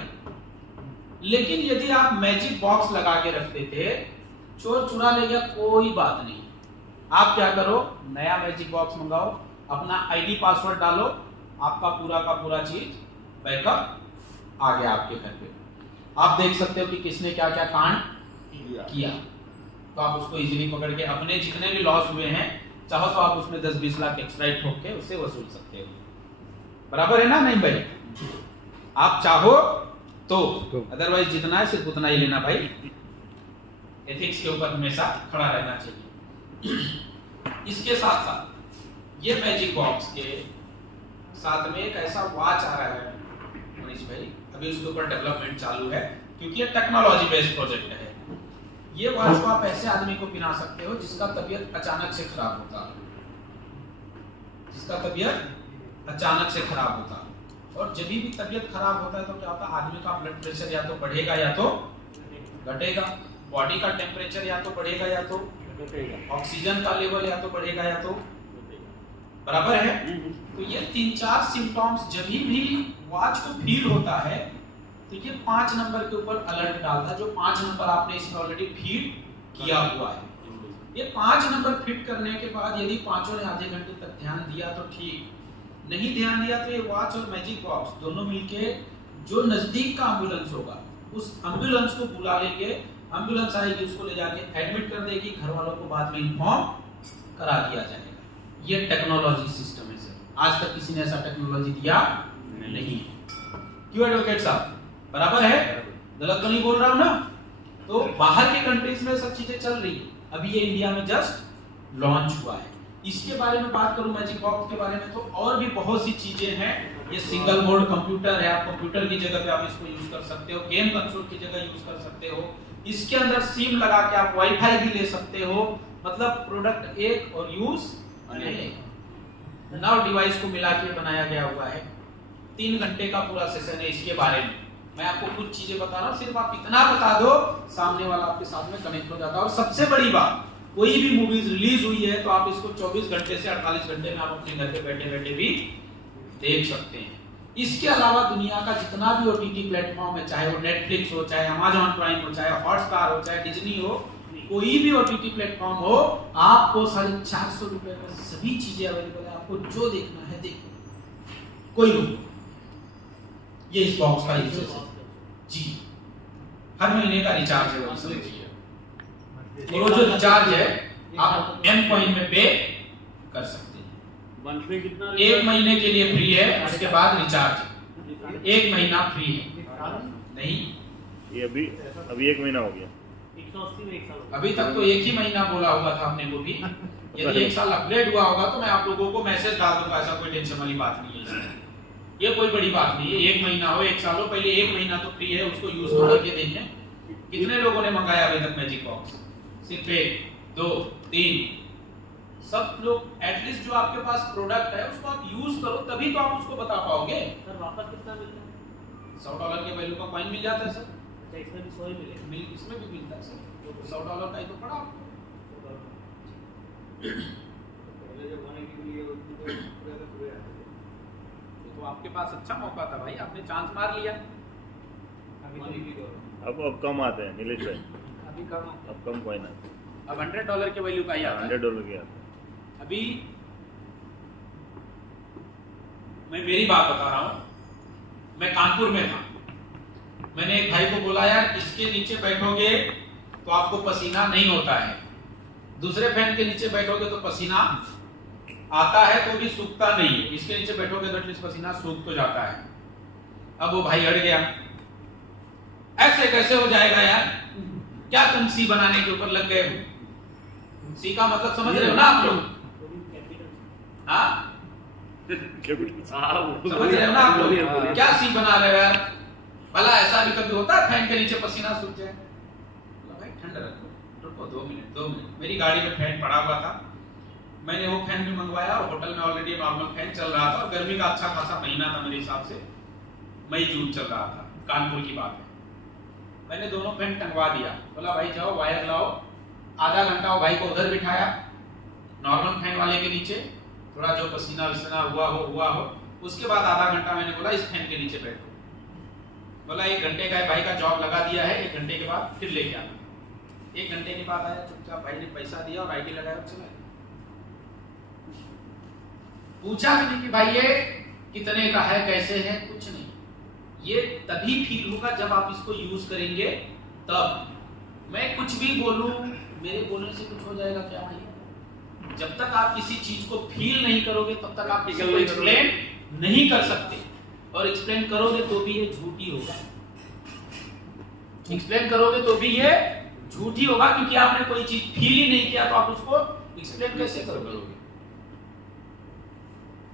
लेकिन यदि आप मैजिक बॉक्स लगा के रखते थे चोर चुरा ले गया कोई बात नहीं, आप क्या करो, नया मैजिक बॉक्स मंगाओ, अपना आईडी पासवर्ड डालो, आपका पूरा का पूरा चीज बैकअप आ गया आपके घर पे। आप देख सकते हो कि किसने क्या क्या कांड किया, तो आप उसको इजीली पकड़ के अपने जितने भी लॉस हुए हैं, चाहो तो आप उसमें 10-20 लाख एक्स्ट्रा ठोक के उससे वसूल सकते हो। बराबर है ना? नहीं भाई, आप चाहो तो, अदरवाइज जितना है सिर्फ उतना ही लेना भाई। एथिक्स के ऊपर हमेशा खड़ा रहना चाहिए। इसके साथ साथ ये मैजिक बॉक्स के साथ में एक ऐसा वॉच आ रहा है मनीष भाई, अभी उसके ऊपर डेवलपमेंट चालू है क्योंकि ये टेक्नोलॉजी बेस्ड प्रोजेक्ट है। ये वॉच को आप ऐसे आदमी को पहना सकते हो जिसका तबीयत अचानक से खराब होता है, जिसका तबीयत अचानक से खराब होता है। और जब भी तबीयत खराब होता है तो क्या होता है, आदमी का ब्लड प्रेशर या तो बढ़ेगा या तो घटेगा, बॉडी का टेम्परेचर या तो बढ़ेगा या तो ऑक्सीजन का लेवल या तो बढ़ेगा या तो, बराबर है। तो ये 3-4 सिम्टम्स जब भी वॉच को फील होता है तो ये 5 नंबर के ऊपर अलर्ट डालता है, जो 5 नंबर आपने इसमें ऑलरेडी फीड किया हुआ है। ये 5 नंबर फिट करने के बाद यदि पांचों ने आधे घंटे तक ध्यान दिया तो ठीक, नहीं ध्यान दिया तो ये वॉच और मैजिक बॉक्स दोनों मिलके जो नजदीक का एम्बुलेंस होगा उस एम्बुलेंस को बुला लेके, एम्बुलेंस आएगी उसको ले जाके एडमिट कर देगी, घर वालों को बाद में इन्फॉर्म करा दिया जाएगा। ये टेक्नोलॉजी सिस्टम है सर, आज तक किसी ने ऐसा टेक्नोलॉजी दिया नहीं। क्यों एडवोकेट साहब, बराबर है? गलत तो नहीं बोल रहा हूं ना? तो बाहर के कंट्रीज में सब चीजें चल रही है, अभी ये इंडिया में जस्ट लॉन्च हुआ है। इसके बारे में बात करूं मैजिक बॉक्स के बारे में तो और भी बहुत सी चीजें हैं। ये सिंगल बोर्ड कंप्यूटर है, आप कंप्यूटर की जगह पे आप इसको यूज कर सकते हो, गेम कंसोल की जगह यूज कर सकते हो, इसके अंदर सिम लगा के आप वाईफाई भी ले सकते हो। मतलब प्रोडक्ट एक और यूज अनेक। 9 डिवाइस को मिला के बनाया गया हुआ है। 3 घंटे का पूरा सेशन है इसके बारे में। मैं आपको कुछ चीजें बता रहा हूँ, सिर्फ आप इतना बता दो, सामने वाला आपके साथ में कनेक्ट हो जाता है। और सबसे बड़ी बात, कोई भी मूवीज रिलीज हुई है तो आप इसको 24 घंटे से 48 घंटे में आप अपने घर पे बैठे बैठे भी देख सकते हैं। इसके अलावा दुनिया का जितना भी ओटीटी प्लेटफॉर्म है, चाहे वो नेटफ्लिक्स हो, चाहे अमेजॉन प्राइम हो, चाहे हॉटस्टार हो, चाहे डिज्नी हो, कोई भी ओटीटी प्लेटफॉर्म हो, आपको 450 रुपए में सभी चीजें अवेलेबल है। आपको जो देखना है देखो, कोई रोक। ये इस बॉक्स का यूज है जी, हर महीने का रिचार्ज है वो समझिए। और वो जो रिचार्ज है आप M कॉइन में पे कर सकते हैं। मंथली कितना? 1 महीने के लिए फ्री है, उसके बाद रिचार्ज 1 महीना फ्री है। नहीं, ये अभी 1 महीना हो गया। 180 में 1 साल। अभी तक तो 1 ही महीना बोला हुआ था अपने को भी। यदि 1 साल अपग्रेड हुआ होगा तो मैं आप लोगों को मैसेज डाल दूंगा, ऐसा कोई टेंशन वाली बात नहीं है। ये कोई बड़ी बात नहीं है, 1 महीना हो 1 साल हो, पहले 1 महीना तो फ्री है, उसको यूज करके देखें। कितने लोगों ने मंगाया अभी तक मैजिक बॉक्स? सिर्फ 1, 2, 3। सब लोग एटलीस्ट जो आपके पास प्रोडक्ट है उसको आप यूज करो, तभी तो आप उसको बता पाओगे। सर वापस कितना मिलता है? $100 के वैल्यू का कॉइन मिल जाता है सर। अच्छा, इसमें भी 100 ही मिलेगा। इसमें भी मिलता है सर, $100 का ही तो पड़ा आपको। पहले जमाने के लिए पूरे तो आपके पास अच्छा मौका था भाई, आपने चांस मार लिया। अब कम आते हैं नीलेश भाई, अभी कम, अब कम कॉइन आते हैं। अब $100 के वैल्यू का ही आता है। $100 के आते हैं। अभी मैं मेरी बात बता रहा हूं, मैं कानपुर में था, मैंने एक भाई को बोला यार इसके नीचे बैठोगे तो आपको पसीना नहीं होता है, दूसरे फैन के नीचे बैठोगे तो पसीना आता है तो भी सूखता नहीं है, इसके नीचे बैठोगे तो एटलीस्ट पसीना सूख तो जाता है। अब वो भाई हट गया, ऐसे कैसे हो जाएगा यार, क्या तुम सी बनाने के ऊपर लग गए हो? सी का मतलब समझ रहे हो ना आप लोग? हाँ, समझ रहे हो ना आप लोग? क्या सी बना रहे हो यार? भला ऐसा भी कभी होता है फैन के नीचे पसीना सूख जाए? भाई ठंडा रखो, रुको 2 मिनट। मेरी गाड़ी में फैन पड़ा हुआ था, मैंने वो फैन भी मंगवाया और होटल में ऑलरेडी नॉर्मल फैन चल रहा था और गर्मी का अच्छा खासा महीना था मेरे हिसाब से, मई जून चल रहा था, कानपुर की बात है। मैंने दोनों फैन टंगवा दिया, बोला भाई जाओ वायर लाओ। आधा घंटा वो भाई को उधर बिठाया नॉर्मल फैन वाले के नीचे, थोड़ा जो पसीना विसीना हुआ हो। उसके बाद आधा घंटा मैंने बोला इस फैन के नीचे बैठो। बोला 1 घंटे का भाई का जॉब लगा दिया है, 1 घंटे के बाद फिर लेके आना। 1 घंटे के बाद आया चुपचाप, भाई ने पैसा दिया और आईडी लगाया और चला गया। पूछा भी नहीं कि भाई ये कितने का है, कैसे है, कुछ नहीं। ये तभी फील होगा जब आप इसको यूज करेंगे तब। मैं कुछ भी बोलूं, मेरे बोलने से कुछ हो जाएगा क्या भाई? जब तक आप किसी चीज को फील नहीं करोगे तब तक आप किसी को एक्सप्लेन नहीं कर सकते, और एक्सप्लेन करोगे तो भी ये झूठी होगा। एक्सप्लेन करोगे तो भी ये झूठी होगा, क्योंकि आपने कोई चीज फील ही नहीं किया तो आप उसको एक्सप्लेन कैसे करोगे?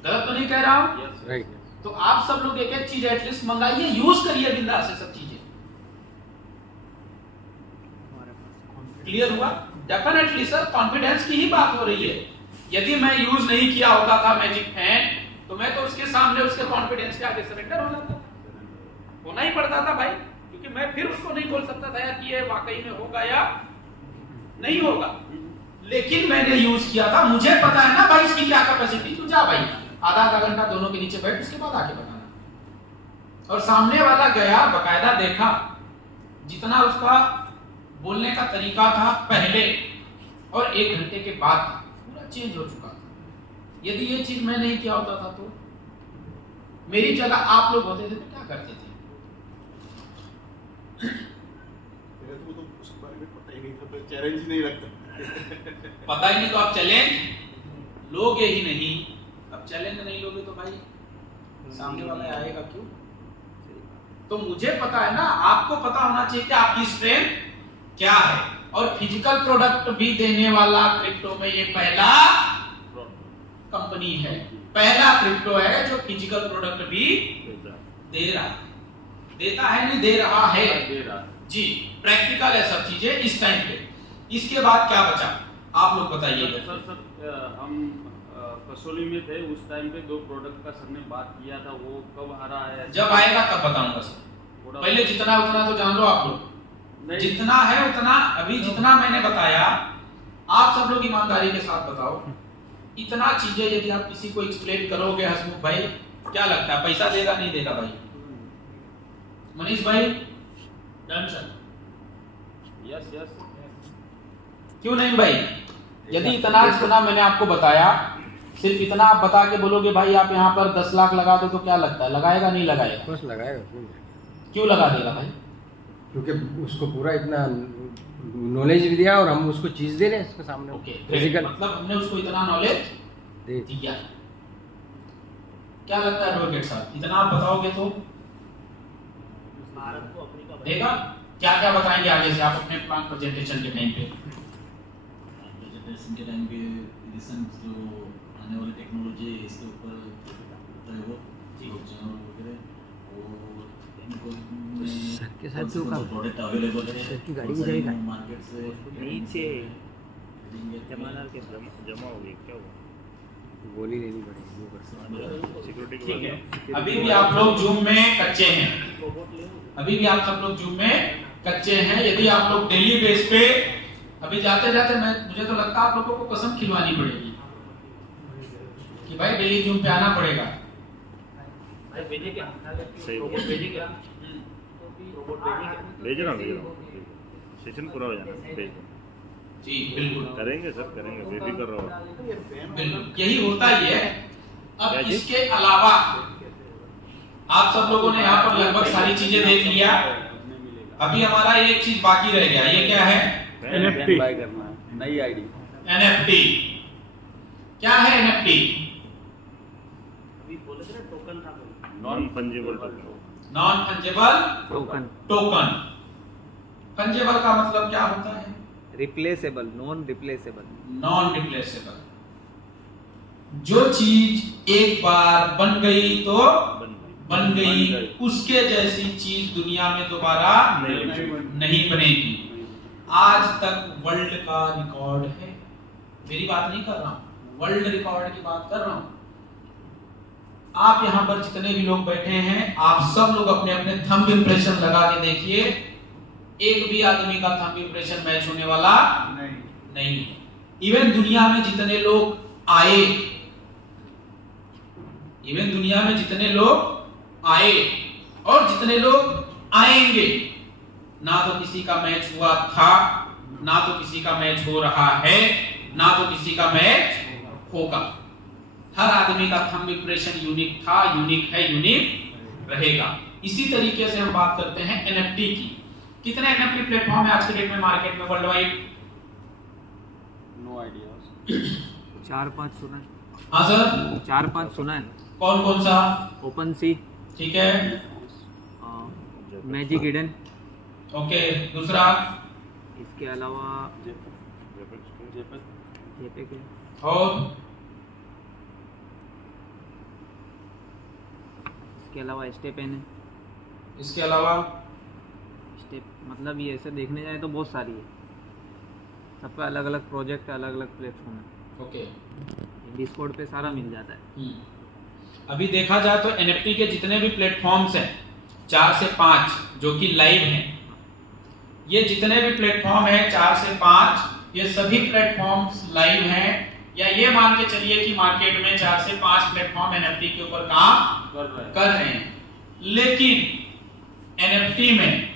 गलत तो नहीं कह रहा हूं? राइट। तो आप सब लोग एक एक चीज एटलीस्ट मंगाइए, यूज करिए बिंदास से सब चीजें। क्लियर हुआ? डेफिनेटली सर, कॉन्फिडेंस की ही बात हो रही है। यदि मैं यूज नहीं किया होता था मैजिक फैन, तो मैं तो उसके सामने उसके कॉन्फिडेंस के आगे सरेंडर हो जाता, होना ही पड़ता था भाई, क्योंकि मैं फिर उसको नहीं बोल सकता था यार कि ये वाकई में होगा या नहीं होगा। लेकिन मैंने यूज किया था, मुझे पता है ना भाई इसकी क्या कैपेसिटी। तू जा भाई, आधा घंटा दोनों के नीचे बैठ, उसके बाद आके बताना। और सामने वाला गया, बकायदा देखा, जितना उसका बोलने का तरीका था पहले और 1 घंटे के बाद पूरा चेंज हो चुका था। यदि ये चीज मैं नहीं किया होता था तो मेरी जगह आप लोग होते थे तो क्या करते थे? मेरा तो उसके बारे में पता ही नहीं था, तो चैलेंज ही नहीं रखता। पता ही नहीं तो आप चैलेंज लोगे ही नहीं। अब चैलेंज नहीं लोगे तो भाई सामने वाला आएगा क्यों? तो मुझे पता है ना, आपको पता होना चाहिए कि आपकी स्ट्रेंथ क्या है। और फिजिकल प्रोडक्ट भी देने वाला क्रिप्टो में ये पहला कंपनी है, पहला क्रिप्टो है जो फिजिकल प्रोडक्ट भी दे रहा है। देता है नहीं, दे रहा है जी। प्रैक्टिकल है सब चीजें इस टाइम पे। इसके बाद क्या बचा आप लोग बताइए। सर हम कसौली में थे उस टाइम पे 2 प्रोडक्ट का सर ने बात किया था, वो कब आ रहा है? जब आएगा तब बताऊंगा सर। पहले जितना उतना तो जान लो आप लोग, जितना है उतना। अभी जितना मैंने बताया आप सब लोग ईमानदारी के साथ बताओ, इतना चीजें यदि आप किसी को एक्सप्लेन करोगे हसमुख भाई, क्या लगता है पैसा देगा नहीं देगा भाई? मनीष भाई डन सर? Yes yes. क्यों नहीं भाई? यदि इतना जितना मैंने आपको बताया, सिर्फ इतना आप बता के बोलोगे भाई आप यहाँ पर 10 लाख लगा दो, तो क्या लगता है लगाएगा नहीं लगाएगा? कुछ लगाएगा, क्यों लगा देगा भाई? क्योंकि उसको पूरा इतना नॉलेज भी दिया और हम उसको चीज दे रहे हैं इसके सामने। ओके, फिजिकल मतलब हमने उसको इतना नॉलेज दे दिया। क्या लगता है एडवोकेट साहब, इतना आप बताओगे तो भारत को अपनी का देगा? क्या क्या बताएंगे आगे से आप अपने प्लान प्रेजेंटेशन के टाइम पे? प्रेजेंटेशन के टाइम पे रिसेंट जो आने वाली टेक्नोलॉजी है इसके ऊपर होता है वो ब्लॉकचेन वगैरह, और इनको सर के साथ जो काम प्रोडक्ट अवेलेबल है सर की गाड़ी की जगह है। मार्केट से नीचे जमाना के जमा हो गई क्या हुआ? गोली लेनी पड़ेगी वो कर सिक्योरिटी ठीक है। अभी भी आप लोग जूम में कच्चे हैं, अभी भी आप सब लोग जूम में कच्चे हैं। यदि आप लोग डेली बेस पे अभी जाते जाते मुझे तो लगता है आप लोगों को कसम खिलवानी पड़ेगी कि भाई डेली जूम पे आना पड़ेगा। सही भेज रहा हूँ सेशन पूरा हो जाना, भेज दो। जी बिल्कुल करेंगे सर, करेंगे, बेफिक्र रहो। बिल्कुल यही होता ही है। अब इसके अलावा आप सब लोगों ने यहाँ पर लगभग सारी चीजें देख लिया। अभी हमारा एक चीज बाकी रह गया, ये क्या है? NFT बाय करना है, नई आईडी। NFT क्या है? NFT अभी बोले थे ना टोकन था, non fungible token. Non fungible token. Fungible का मतलब क्या होता है? Replaceable, non replaceable. Non replaceable, जो चीज एक बार बन गई तो बन गई, उसके जैसी चीज दुनिया में दोबारा नहीं बनेगी। आज तक वर्ल्ड का रिकॉर्ड है, मेरी बात नहीं कर रहा हूं, वर्ल्ड रिकॉर्ड की बात कर रहा हूं। आप यहाँ पर जितने भी लोग बैठे हैं, आप सब लोग अपने अपने थंब इंप्रेशन लगा के देखिए, एक भी आदमी का थंब इंप्रेशन मैच होने वाला नहीं। इवन दुनिया में जितने लोग आए, इवन दुनिया में जितने लोग आए और जितने लोग आएंगे, ना तो किसी का मैच हुआ था ना तो किसी का मैच हो रहा है, ना तो किसी का मैच होगा। हर आदमी का थंब इंप्रेशन यूनिक था, यूनिक है, यूनिक रहेगा। इसी तरीके से हम बात करते हैं एनएफटी की। कितने एनएफटी प्लेटफॉर्म है आज के डेट में मार्केट में वर्ल्ड वाइड? No idea. 4-5 सुना है। हाँ सर, 4-5 सुना है। कौन कौन सा? ओपन सी, ठीक है, मैजिक हिडन, ओके। दूसरा? इसके अलावा जेपेक जेपेक है, और इसके अलावा स्टेप एन है। इसके अलावा? स्टेप मतलब ये ऐसे देखने जाए तो बहुत सारी है, सब पे अलग अलग प्रोजेक्ट, अलग अलग प्लेटफॉर्म है। ओके। डिस्कॉर्ड पे सारा मिल जाता है। अभी देखा जाए तो एनएफटी के जितने भी प्लेटफॉर्म्स हैं 4 से 5 जो कि लाइव हैं, ये जितने भी प्लेटफॉर्म हैं 4 से 5, ये सभी प्लेटफॉर्म्स लाइव हैं, या ये मान के चलिए कि मार्केट में 4 से 5 प्लेटफॉर्म एनएफटी के ऊपर काम कर रहे हैं। लेकिन एनएफटी में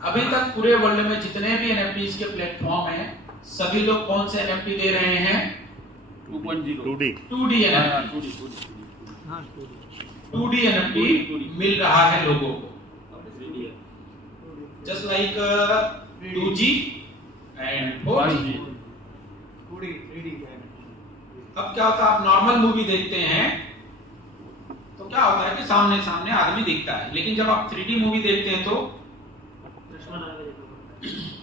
अभी तक पूरे वर्ल्ड में जितने भी एनएफटीज के प्लेटफॉर्म हैं, सभी लोग कौन से एनएफटी दे रहे हैं? 2D 2D NFT. 2D NFT मिल रहा है लोगों को, just like 2G and 4G। 2D 3D का है। अब क्या होता है, आप नॉर्मल मूवी देखते हैं तो क्या होता है कि सामने सामने आदमी दिखता है, लेकिन जब आप 3D मूवी देखते हैं तो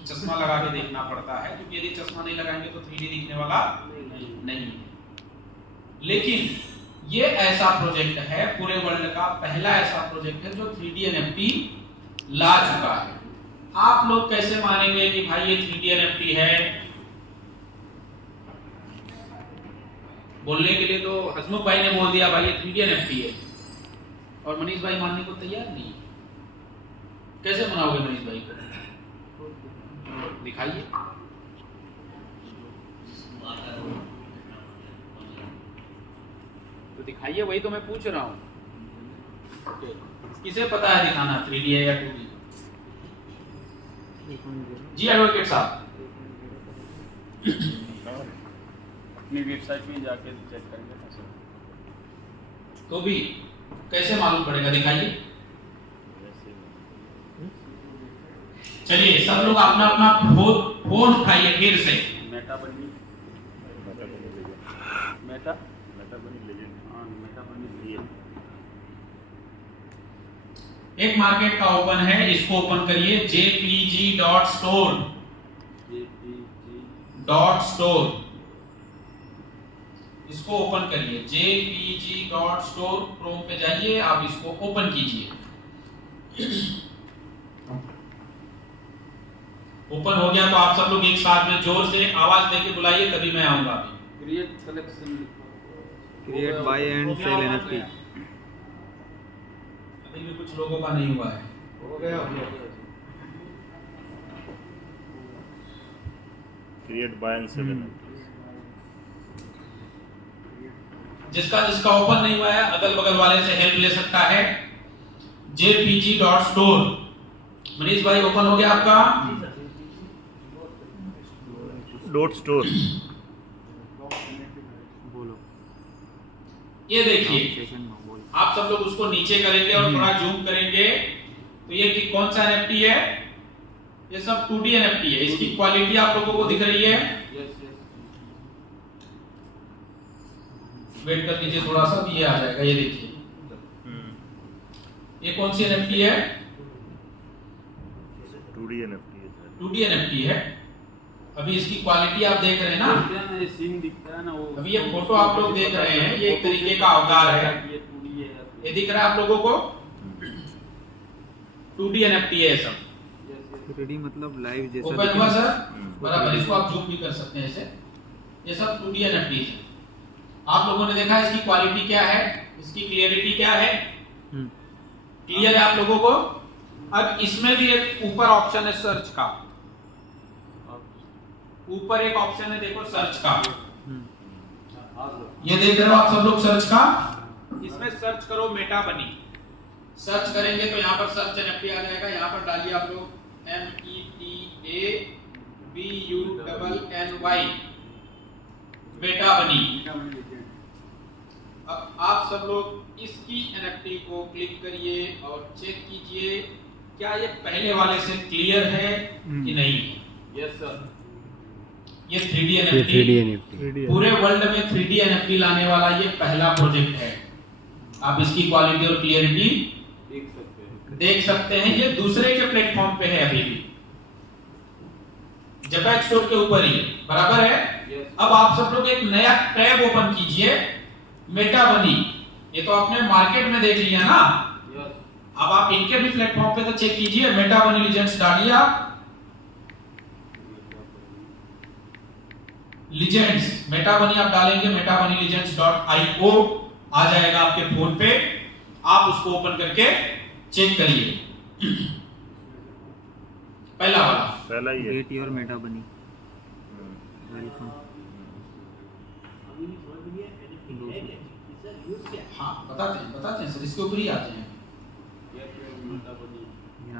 चश्मा लगा के देखना पड़ता है, क्योंकि यदि चश्मा नहीं लगाएंगे तो 3D दिखने वाला नहीं। लेकिन ये ऐसा प्रोजेक्ट है, पूरे वर्ल्ड का पहला ऐसा प्रोजेक्ट है जो 3D एनएफटी ला चुका है। आप लोग कैसे मानेंगे कि भाई ये 3D एनएफटी है? बोलने के लिए तो हसमुख भाई ने बोल दिया भाई ये 3D एनएफटी है, और मनीष भाई मानने को तैयार नहीं। कैसे मनाओगे मनीष भाई को? दिखाइए। तो दिखाइए, वही तो मैं पूछ रहा हूँ। ओके, किसे पता है दिखाना 3D है या 2D? जी एडवोकेट साहब। अपनी वेबसाइट में जाके चेक करेंगे ना सर। तो भी कैसे मालूम पड़ेगा? दिखाइए। चलिए सब लोग अपना अपना फोन उठाइए फिर से। मेटा बनी एक मार्केट का ओपन है, इसको ओपन करिए, jpg.store। इसको ओपन करिए, jpg.store। क्रोम पे जाइए, आप इसको ओपन कीजिए। ओपन हो गया तो आप सब लोग एक साथ में जोर से आवाज देके बुलाइए, तभी मैं आऊंगा। अभी create collection, create buy and sell NFT. अभी भी कुछ लोगों का नहीं हुआ है। हो गया। Create buy and sell. जिसका ओपन नहीं हुआ है अगल बगल वाले से हेल्प ले सकता है। jpg.store। मनीष भाई ओपन हो गया आपका? .store। बोलो। ये देखिए, आप सब लोग उसको नीचे करेंगे और थोड़ा जूम करेंगे तो ये कि कौन सा एनएफटी है? ये सब 2D एनएफटी है। इसकी क्वालिटी आप लोगों को दिख रही है? वेट कर लीजिए थोड़ा सा, ये आ जाएगा। ये देखिए, ये कौन सी एनएफटी है? 2D NFT है सर। 2D एनएफटी है। अभी इसकी क्वालिटी आप देख रहे हैं ना, ये सीन दिखता है ना वो। अभी ये फोटो आप लोग देख रहे हैं, ये एक तरीके का अवतार है। ये 2D है, ये दिख रहा है आप लोगों को? 2D एनएफटी है सब। 3D मतलब लाइव जैसा। ओपन हुआ सर? बराबर, इसको आप जूम भी कर सकते हैं ऐसे। ये सब 2D एनएफटी है। आप लोगों ने देखा इसकी क्वालिटी क्या है, इसकी क्लियरिटी क्या है? क्लियर है आप लोगों को? अब इसमें भी एक ऊपर ऑप्शन है सर्च का। ऊपर एक ऑप्शन है, देखो सर्च का। ये देख रहे हो आप सब लोग सर्च का? इसमें सर्च करो मेटा बनी। सर्च करेंगे तो यहाँ पर सर्च NFT आ जाएगा। यहाँ पर डालिए आप लोग METABUNNY मेटा बनी। अब आप सब लोग इसकी NFT को क्लिक करिए और चेक कीजिए क्या ये पहले वाले से क्लियर है कि नहीं। Yes sir. ये 3D NFT पूरे वर्ल्ड में 3D NFT लाने वाला ये पहला प्रोजेक्ट है। आप इसकी क्वालिटी और क्लियरिटी देख सकते हैं। ये दूसरे के प्लेटफॉर्म पे है अभी भी, JPEG स्टोर के ऊपर ही, बराबर है। अब आप सब लोग एक नया टैब ओपन कीजिए, मेटा बनी। ये तो आपने मार्केट में देख लिया ना, अब आप इनके भी प्लेटफॉर्म पे तो चेक कीजिए। मेटा बनी लीजेंड्स डालिए आप, लीजेंड्स मेटा बनी आप डालेंगे, metabunnylegends.io आ जाएगा आपके फोन पे। आप उसको ओपन करके चेक करिए। पहला ही है। गेट योर मेटा बनी। वेलकम। हाँ बताते हैं सर, इसके ऊपर ही आते हैं।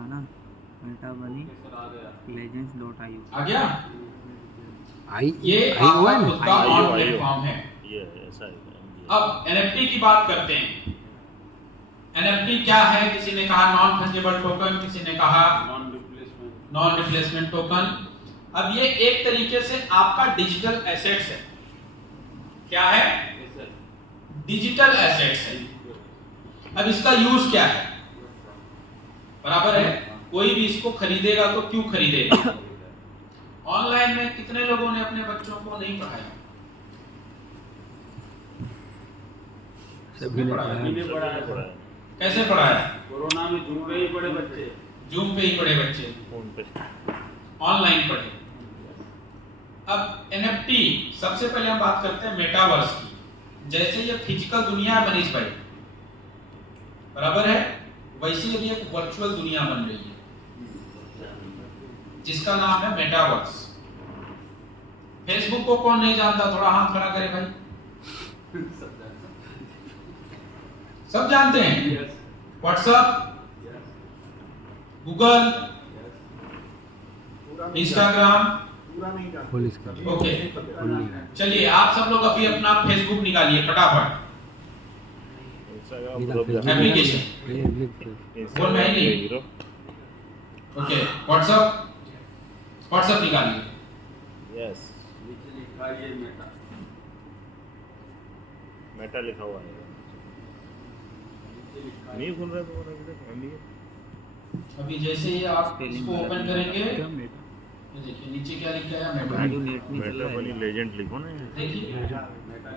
ना मेटा बनी legends.io आ गया। ये आपका खुद का ऑन प्लेटफॉर्म है। ये ऐसा है। अब NFT की बात करते हैं। NFT क्या है? किसी ने कहा नॉन फंजिबल टोकन, किसी ने कहा नॉन रिप्लेसमेंट टोकन। अब ये एक तरीके से आपका डिजिटल एसेट्स है। क्या है? डिजिटल एसेट्स है। अब इसका यूज क्या है? बराबर है, कोई भी इसको खरीदेगा तो क्यों खरीदेगा? ऑनलाइन में कितने लोगों ने अपने बच्चों को नहीं पढ़ाया? सभी ने पढ़ाया। कैसे पढ़ाया? कोरोना में जूम पे ही पढ़े बच्चे, जूम पे ही पढ़े बच्चे, फोन पे ऑनलाइन पढ़े। अब NFT, सबसे पहले हम बात करते हैं मेटावर्स की। जैसे ये फिजिकल दुनिया है मनीष भाई, बराबर है, वैसे ये एक वर्चुअल दुनिया बन रही है जिसका नाम है मेटावर्स। फेसबुक को कौन नहीं जानता? थोड़ा हाथ खड़ा करे भाई। सब जानते हैं। WhatsApp, Google, Instagram, okay. चलिए आप सब लोग अभी अपना फेसबुक निकालिए फटाफट। एप्लीकेशन फोन में है नहीं? ओके, व्हाट्सएप निकालिए। यस, मेटा लिखा हुआ है। नहीं खुल रहा है तो अभी जैसे ही आप इसको ओपन करेंगे, देखिए नीचे क्या लिखा है? मेटा बनी लेजेंड लिखो ना। देखिए,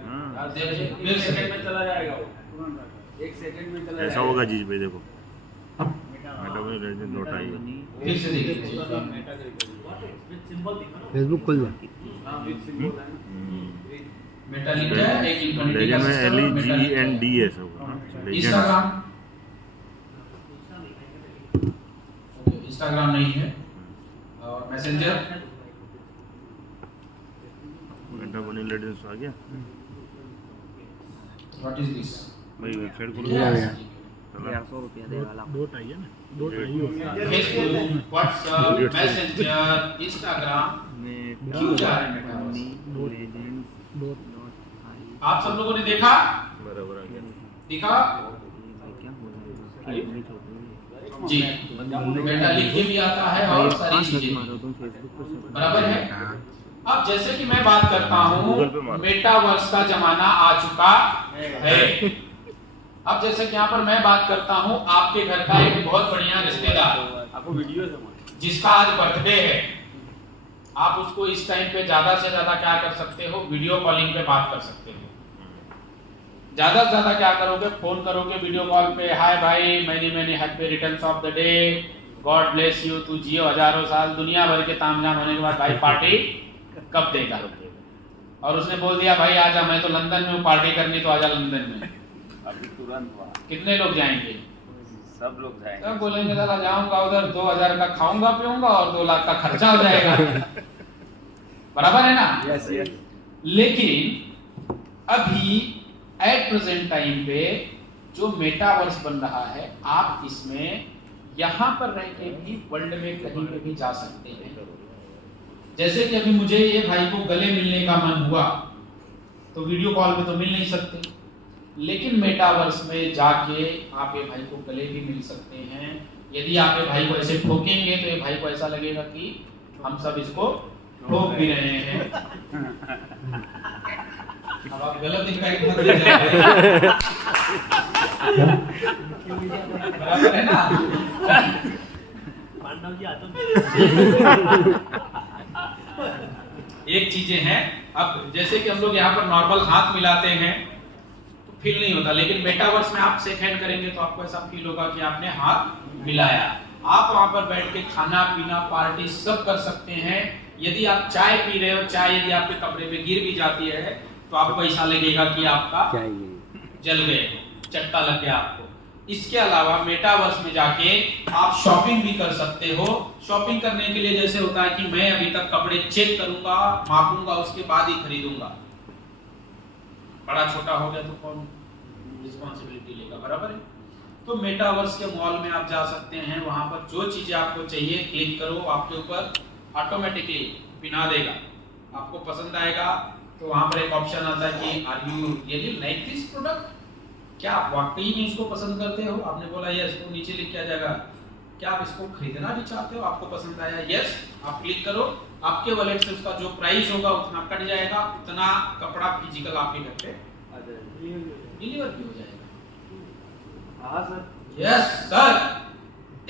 हाँ, देखिए फिर सेकंड में चला जाएगा वो। एक सेकंड में चला ऐसा होगा जीज भाई, देखो मेटा बनी लेजेंड डॉट आई। फिर से देखिए, फेसबुक खोल जा। मेटा लिखा है, एक इंफिनिटी का लेजेंड में सिस्टम, LEGEND है सब। इंस्टाग्राम, इंस्टाग्राम नहीं है। और मैसेंजर, मेटा बनी लेजेंड्स आ गया। What is this? भाई वेबसाइट खोलो। 1100 रुपया दे वाला। फेसबुक, व्हाट्सएप, मैसेंजर, इंस्टाग्राम, क्यों जा रहे हैं मेटावर्स? आप सब लोगों ने देखा? बराबर आ गया। दिखा जी, मेटा लिख के भी आता है और सारी चीजें, बराबर है। अब जैसे कि मैं बात करता हूँ, मेटावर्स का जमाना आ चुका है। अब जैसे कि यहाँ पर मैं बात करता हूँ, आपके घर का एक बहुत बढ़िया रिश्तेदार, आपको वीडियो जिसका आज बर्थडे है, आप उसको इस टाइम पे ज्यादा से ज्यादा क्या कर सकते हो? वीडियो कॉलिंग पे बात कर सकते हो। ज्यादा से ज्यादा क्या करोगे? फोन करोगे वीडियो कॉल पे, हाय भाई, many happy returns of the day, God bless you, तू जियो हजारों साल। दुनिया भर के तामझाम होने के बाद भाई पार्टी कब देगा? और उसने बोल दिया भाई आजा, मैं तो लंदन में हूँ, पार्टी करनी तो आजा लंदन में। अभी तुरंत हुआ। कितने लोग जाएंगे? सब लोग जाएंगे। सब बोलेंगे साला जाऊंगा उधर, 2000 का खाऊंगा पीऊंगा और 2 लाख का खर्चा हो जाएगा। बराबर है ना? Yes yes. लेकिन अभी एट प्रेजेंट टाइम पे जो मेटावर्स बन रहा है, आप इसमें यहाँ पर रह के भी वर्ल्ड में कहीं पे भी जा सकते हैं। जैसे कि अभी मुझे ये भाई को गले मिलने का मन हुआ, तो वीडियो कॉल पे तो मिल नहीं सकते, लेकिन मेटावर्स में जाके आप ये भाई को गले भी मिल सकते हैं। यदि आप ये भाई को ऐसे ठोकेंगे तो ये भाई को ऐसा लगेगा कि हम सब इसको ठोक भी रहे हैं। अब आप गलत इम्पैक्ट मत दीजिए, बराबर है ना? पांडव जी आते एक चीजें हैं, अब जैसे कि हम लोग यहाँ पर नॉर्मल हाथ मिलाते हैं तो फील नहीं होता, लेकिन मेटावर्स में आप शेक हैंड करेंगे तो आपको ऐसा फील होगा कि आपने हाथ मिलाया। आप वहां पर बैठ के खाना पीना पार्टी सब कर सकते हैं। यदि आप चाय पी रहे हो, चाय यदि आपके कपड़े पे गिर भी जाती है तो आपको ऐसा लगेगा कि आपका जल गए, चट्टा लग गया आपको। इसके अलावा मेटावर्स में जाके आप शॉपिंग भी कर सकते हो। शॉपिंग करने के लिए जैसे होता है कि मैं अभी तक कपड़े चेक करूंगा, मापूंगा, उसके बाद ही खरीदूंगा। बड़ा छोटा हो गया तो कौन रिस्पॉन्सिबिलिटी लेगा, बराबर है? तो मेटावर्स के मॉल में आप जा सकते हैं, वहां पर जो चीजें आपको चाहिए क्लिक करो, आपके ऊपर ऑटोमेटिकली पिना देगा। आपको पसंद आएगा तो वहां पर एक ऑप्शन आता है कि are you really like this product, क्या आप वाकई में इसको पसंद करते हो? आपने बोला यस, तो नीचे लिख के आ जाएगा क्या आप इसको खरीदना भी चाहते हो, आपको पसंद आया, यस, आप क्लिक करो। आपके वॉलेट से उसका जो प्राइस होगा उतना कट जाएगा, उतना कपड़ा फिजिकल आपके घर पे डिलीवर भी हो जाएगा। हाँ सर। यस सर,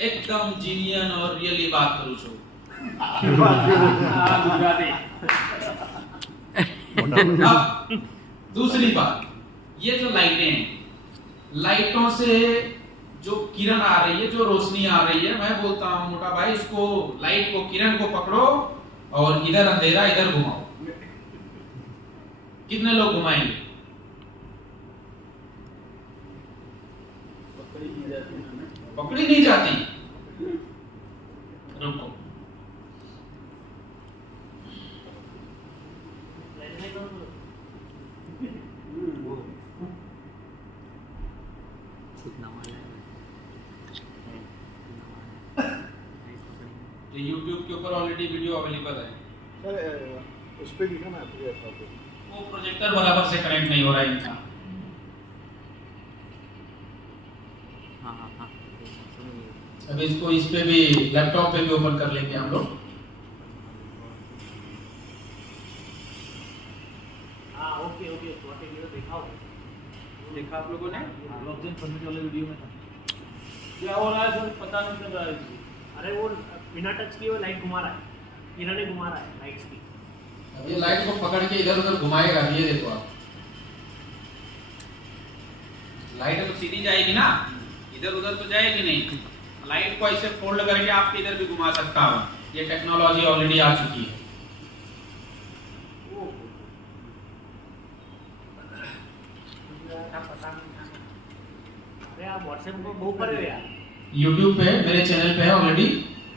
एकदम जीनियन और रियली बात करूं छो। अब दूसरी बात, ये जो लाइटें हैं, लाइटों से जो किरण आ रही है, जो रोशनी आ रही है, मैं बोलता हूं मोटा भाई, इसको लाइट को, किरण को पकड़ो और इधर अंधेरा इधर घुमाओ। कितने लोग घुमाएंगे? पकड़ी नहीं जाती। रुको, YouTube के ऊपर ऑलरेडी वीडियो अवेलेबल है। सर उस पे लिखा ना वो प्रोजेक्टर बराबर से कनेक्ट नहीं हो रहा है इनका। अब इसको इस पे भी, लैपटॉप पे भी ओपन कर लेंगे हम लोग। हाँ ओके ओके, देखा आप लोगों ने? वाले वीडियो में था। क्या हो रहा है सर, पता नहीं चल रहा है। अरे वो बिना टच किए वो लाइट घुमा रहा है, इन्होंने घुमा रहा है लाइट्स की। अब ये लाइट को पकड़ के इधर उधर घुमाएगा, ये देखो आप, लाइट तो सीधी जाएगी ना, इधर उधर तो जाएगी नहीं। लाइट को ऐसे फोल्ड करके आप इधर भी घुमा सकता हूँ। ये टेक्नोलॉजी ऑलरेडी आ चुकी है। अरे आप व्हाट्सएप को गो पर यार। YouTube पे मेरे चैनल पे है ऑलरेडी,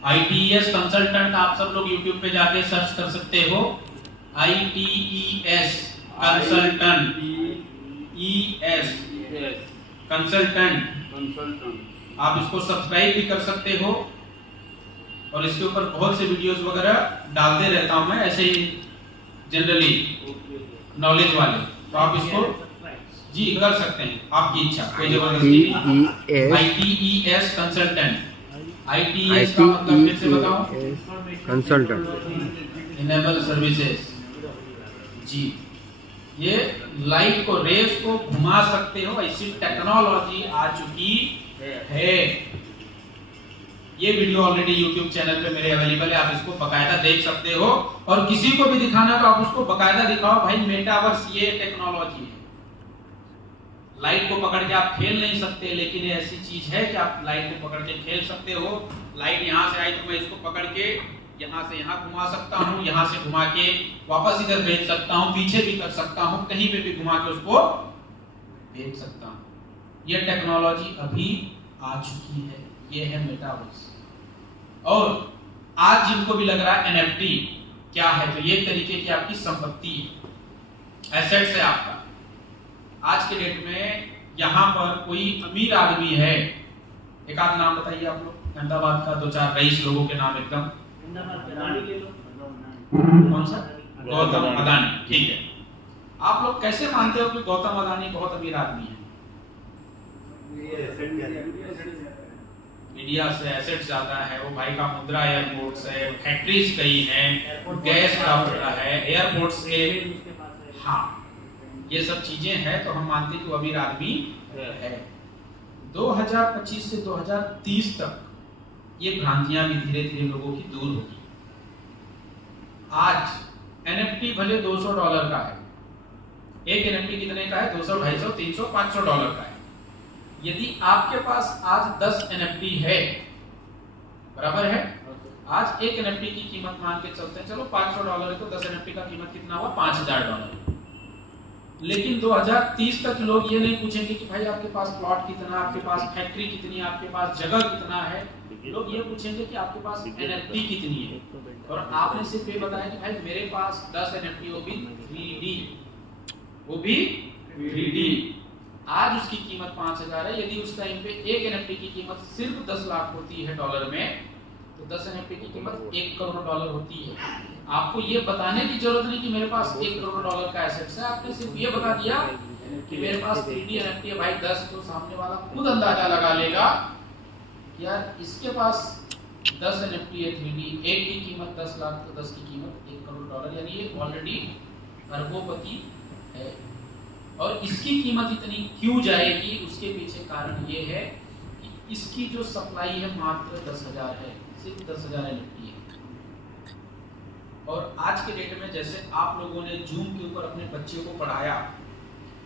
ITES कंसल्टेंट। आप सब लोग YouTube पे जाके सर्च कर सकते हो, ITES कंसल्टेंट, ES कंसल्टेंट। आप इसको सब्सक्राइब भी कर सकते हो और इसके ऊपर बहुत से वीडियोस वगैरह डालते रहता हूं मैं, ऐसे ही जनरली नॉलेज वाले। तो आप इसको जी कर सकते हैं, आपकी इच्छा, कोई जबरदस्ती नहीं। ITES कंसल्टेंट, ITES का मतलब फिर से बताओ, कंसल्टेंट, इनेबल सर्विसेज जी। ये लाइट को, रेस को घुमा सकते हो, ऐसी टेक्नोलॉजी आ चुकी है। ये वीडियो ऑलरेडी YouTube चैनल पे मेरे अवेलेबल है, आप इसको बकायदा देख सकते हो। और किसी को भी दिखाना तो आप उसको बकायदा दिखाओ, भाई मेटावर्स ये टेक्नोलॉजी है। लाइट को पकड़ के आप खेल नहीं सकते, लेकिन ये ऐसी चीज है कि आप लाइट को पकड़ के खेल सकते हो। लाइट यहाँ से आई तो मैं इसको पकड़ के यहाँ से यहाँ घुमा सकता हूँ, यहाँ से घुमा के वापस इधर भेज सकता हूँ, पीछे भी कर सकता हूँ, कहीं पे भी घुमा के उसको भेज सकता हूँ। ये टेक्नोलॉजी अभी आ चुकी है, ये है मेटावर्स। और आज जिनको भी लग रहा है NFT क्या है, तो ये तरीके की आपकी संपत्ति है, एसेट्स है आपका। आज के डेट में यहाँ पर कोई अमीर आदमी है, एक आध नाम बताइए आप लोग, अहमदाबाद का 2-4 रईस लोगों के नाम एकदम। कौन सा? गौतम अदानी, ठीक है। आप लोग कैसे मानते हो कि गौतम अदानी बहुत अमीर आदमी है? मीडिया से एसेट ज्यादा है, वो भाई का मुद्रा एयरपोर्ट्स है, फैक्ट्रीज कई हैं, गैस का पड़ा है, एयरपोर्ट से, हाँ ये सब चीजें हैं, तो हम मानते हैं कि वो अमीर आदमी है। 2025 से 2030 तक ये भ्रांतियां भी धीरे धीरे लोगों की दूर होगी। आज NFT भले $200 का है, एक NFT कितने का है? 200, 250, 300, $500 का है। यदि आपके पास आज 10 NFT है, बराबर है, आज एक NFT की कीमत मान के चलते हैं, चलो $500 है तो 10 NFT का कीमत कितना हुआ? $5000। लेकिन 2030 तक लोग ये नहीं पूछेंगे कि भाई आपके पास प्लॉट कितना, आपके पास फैक्ट्री कितनी, आपके पास जगह कितना है, लोग ये पूछेंगे कि आपके पास NFT कितनी है। और आपने सिर्फ ये बताया कि भाई मेरे पास 10 NFT, वो भी 3D। आज उसकी कीमत 5000 है। यदि उस टाइम पे एक NFT की कीमत सिर्फ 10 लाख होती है डॉलर में, तो 10 NFT की कीमत $1 करोड़ होती है। आपको ये बताने की जरूरत नहीं कि मेरे पास $1 करोड़ का एसेट्स है, आपने सिर्फ ये बता दिया कि मेरे पास 3D NFT है भाई 10, तो सामने वाला खुद अंदाजा लगा लेगा कि यार इसके पास 10 NFT है 3D, एक की कीमत 10 लाख, तो 10 की कीमत $1 करोड़, यानी ये ऑलरेडी अरबोपति है। और इसकी कीमत इतनी क्यों जाएगी, उसके पीछे कारण ये है कि इसकी जो सप्लाई है मात्र 10,000 है, सिर्फ 10,000 NFT है। और आज के डेट में जैसे आप लोगों ने जूम के ऊपर अपने बच्चे को पढ़ाया,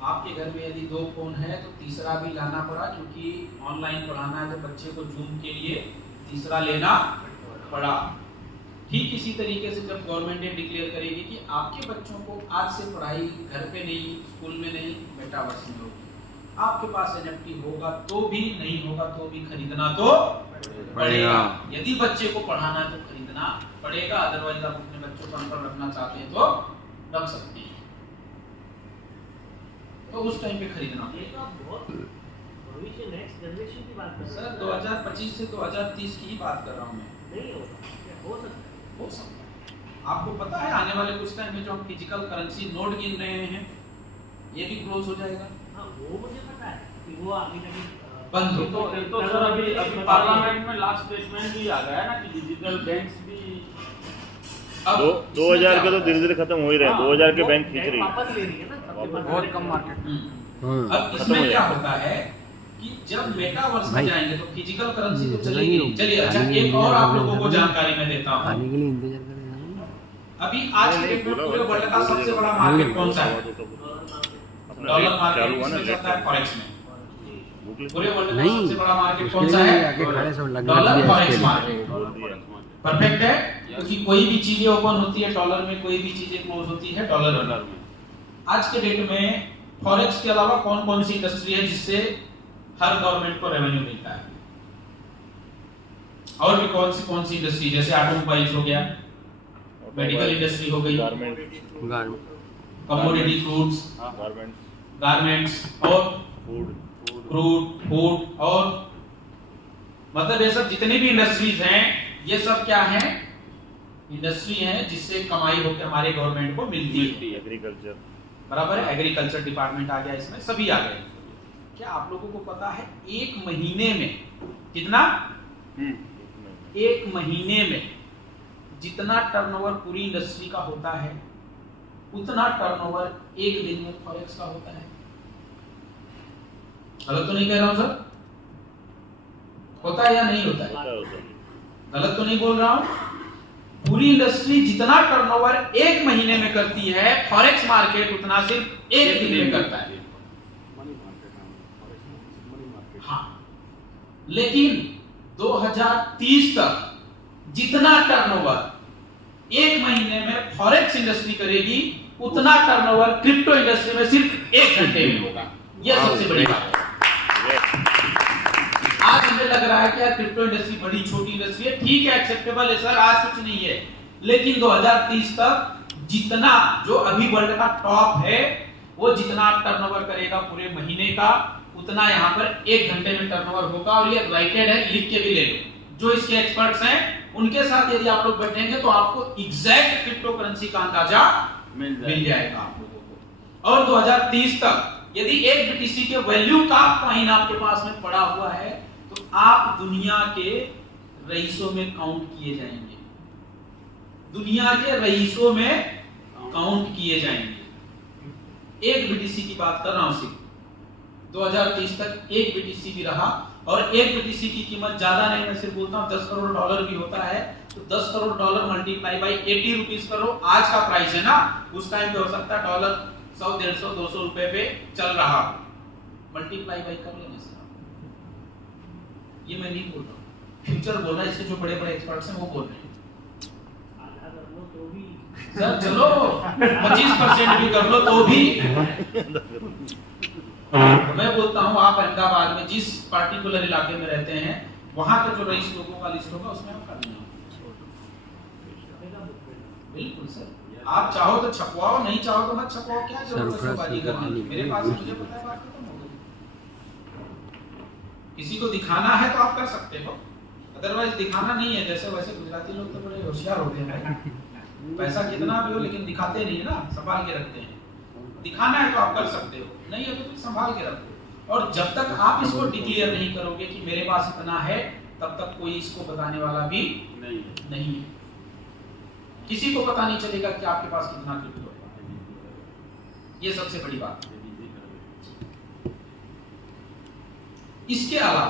आपके घर में यदि 2 फोन है तो तीसरा भी लाना पड़ा, क्योंकि ऑनलाइन पढ़ाना है तो बच्चे को जूम के लिए तीसरा लेना पड़ा। ठीक इसी तरीके से जब गवर्नमेंट ये डिक्लेयर करेगी कि आपके बच्चों को आज से पढ़ाई घर पे नहीं, स्कूल में नहीं, मेटावर्स में होगी, आपके पास NFT होगा तो भी, नहीं होगा तो भी खरीदना तो पड़ेगा। यदि बच्चे को पढ़ाना है तो खरीदना पड़ेगा, अदरवाइज आप अपने बच्चों को अनपढ़ रखना चाहते हैं तो रख सकते हैं, तो उस टाइम पे खरीदना पड़ेगा। भविष्य नेक्स्ट जनरेशन की बात कर रहे हैं सर 2025 से 2030 की ही बात कर रहा हूँ मैं। नहीं होगा, हो सकता है, हो सकता है। आपको पता है आने वाले कुछ टाइम में जो हम फिजिकल करेंसी नोट गिन रहे हैं, ये भी क्लोज हो जाएगा। हाँ वो मुझे पता है कि वो अभी तक बंद हो। तो सर अभी पार्लियामेंट में लास्ट स्टेटमेंट भी आ गया है ना कि डिजिटल बैंक्स भी अब 2000 के तो धीरे धीरे खत्म हो ही रहे हैं, 2000 के बैंक खींच रही है। वापस ले रही है ना, सबके पास बहुत कम मार्केट। अब इसमें क्या होता है कि जब मेटावर्स में जाएंगे तो फिजिकल करेंसी तो चलेगी नहीं। चलिए अच्छा एक और आप लोगों को जानकारी मैं देता हूँ। अभी आज के डेट में पूरे वर्ल्ड का सबसे बड़ा मार्केट कौन सा है? डॉलर मार्केट इसमें चलता है फॉरेक्स में। पूरे वर्ल्ड का सबसे बड़ा मार्केट कौन सा है? Dollar forex market. परफेक्ट है, क्योंकि कोई भी चीजें ओपन होती है डॉलर में, कोई भी चीजें क्लोज होती है डॉलर में। आज के डेट में फॉरेक्स के अलावा कौन कौन सी इंडस्ट्री है जिससे हर गवर्नमेंट को रेवेन्यू मिलता है? और भी कौन सी इंडस्ट्री, जैसे ऑटोमोबाइल्स हो गया, मेडिकल इंडस्ट्री हो गई, कमोडिटी फ्रूट्स, गारमेंट्स और फूड और मतलब ये सब जितनी भी इंडस्ट्रीज हैं, ये सब क्या है? इंडस्ट्री है जिससे कमाई होकर हमारे गवर्नमेंट को मिलती है। एग्रीकल्चर बराबर है, एग्रीकल्चर डिपार्टमेंट आ गया इसमें, सभी आ गए। क्या आप लोगों को पता है एक महीने में कितना? एक महीने में जितना टर्नओवर पूरी इंडस्ट्री का होता है, उतना टर्नओवर एक दिन में फॉरेक्स का होता है। गलत तो नहीं कह रहा हूं सर? होता है या नहीं होता है? गलत तो नहीं बोल रहा हूं? पूरी इंडस्ट्री जितना टर्नओवर एक महीने में करती है, फॉरेक्स मार्केट उतना सिर्फ एक दिन में करता है। हाँ, लेकिन 2030 तक जितना टर्नओवर एक महीने में फॉरेक्स इंडस्ट्री करेगी, उतना टर्नओवर क्रिप्टो इंडस्ट्री में सिर्फ 1 घंटे में होगा। यह सबसे बड़ी बात है। आज हमें लग रहा है कि यार क्रिप्टो इंडस्ट्री बड़ी छोटी इंडस्ट्री है, ठीक है, एक्सेप्टेबल है सर, आज कुछ नहीं है, लेकिन 2030 तक जितना जो अभी वर्ल्ड का टॉप है, वो जितना टर्नओवर करेगा पूरे महीने का, उतना यहाँ पर 1 घंटे में टर्नओवर होगा। और ये राइटेड है, लिख के भी ले लो। जो इसके एक्सपर्ट्स हैं उनके साथ यदि आप लोग बैठेंगे तो आपको एग्जैक्ट क्रिप्टो करेंसी का अंदाजा मिल जाएगा आप लोगों को। और 2030 तक यदि एक बीटीसी के वैल्यू का कॉइन आपके पास में पड़ा हुआ है तो आप दुनिया के रईसों में काउंट किए जाएंगे, दुनिया के रईसों में काउंट किए जाएंगे। एक बीटीसी की बात कर रहा हूं सिर्फ, 2030 तक एक बीटीसी भी रहा और एक बीटीसी की कीमत ज्यादा नहीं, मैं सिर्फ बोलता हूं 10 करोड़ डॉलर भी होता है तो 10 crore dollar multiply by 80 rupees करो। आज का प्राइस है ना, उस टाइम पे हो सकता है डॉलर 100, 150, 200 रुपए पे चल रहा, मल्टीप्लाई बाई कर लेने से। ये मैं नहीं बोल रहा हूं, फ्यूचर बोल रहा है, इसके जो बड़े बड़े एक्सपर्ट्स हैं वो बोल रहे हैं। सर चलो 25% भी कर लो तो भी तो मैं बोलता हूँ आप अहमदाबाद में जिस पार्टिकुलर इलाके में रहते हैं वहां के जो रईस लोगों का लिस्ट होगा उसमें आप कर लेना। बिल्कुल सर, आप चाहो तो छपवाओ, नहीं चाहो तो मत छपवाओ, क्या जरूरत है बाजी करने की। मेरे पास मुझे पता है बात खत्म हो गई। किसी को दिखाना है तो आप कर सकते हो, अदरवाइज दिखाना नहीं है। जैसे वैसे गुजराती लोग तो बड़े होशियार होते हैं, पैसा कितना भी हो लेकिन दिखाते नहीं है ना, संभाल के रखते हैं। दिखाना है तो आप कर सकते हो, नहीं है तो संभाल के रखो। और जब तक आप इसको डिक्लेयर नहीं करोगे कि मेरे पास इतना है, तब तक कोई इसको बताने वाला भी नहीं है। किसी को पता नहीं चलेगा कि आपके पास कितना क्रिप्टो है। ये सबसे बड़ी बात है। इसके अलावा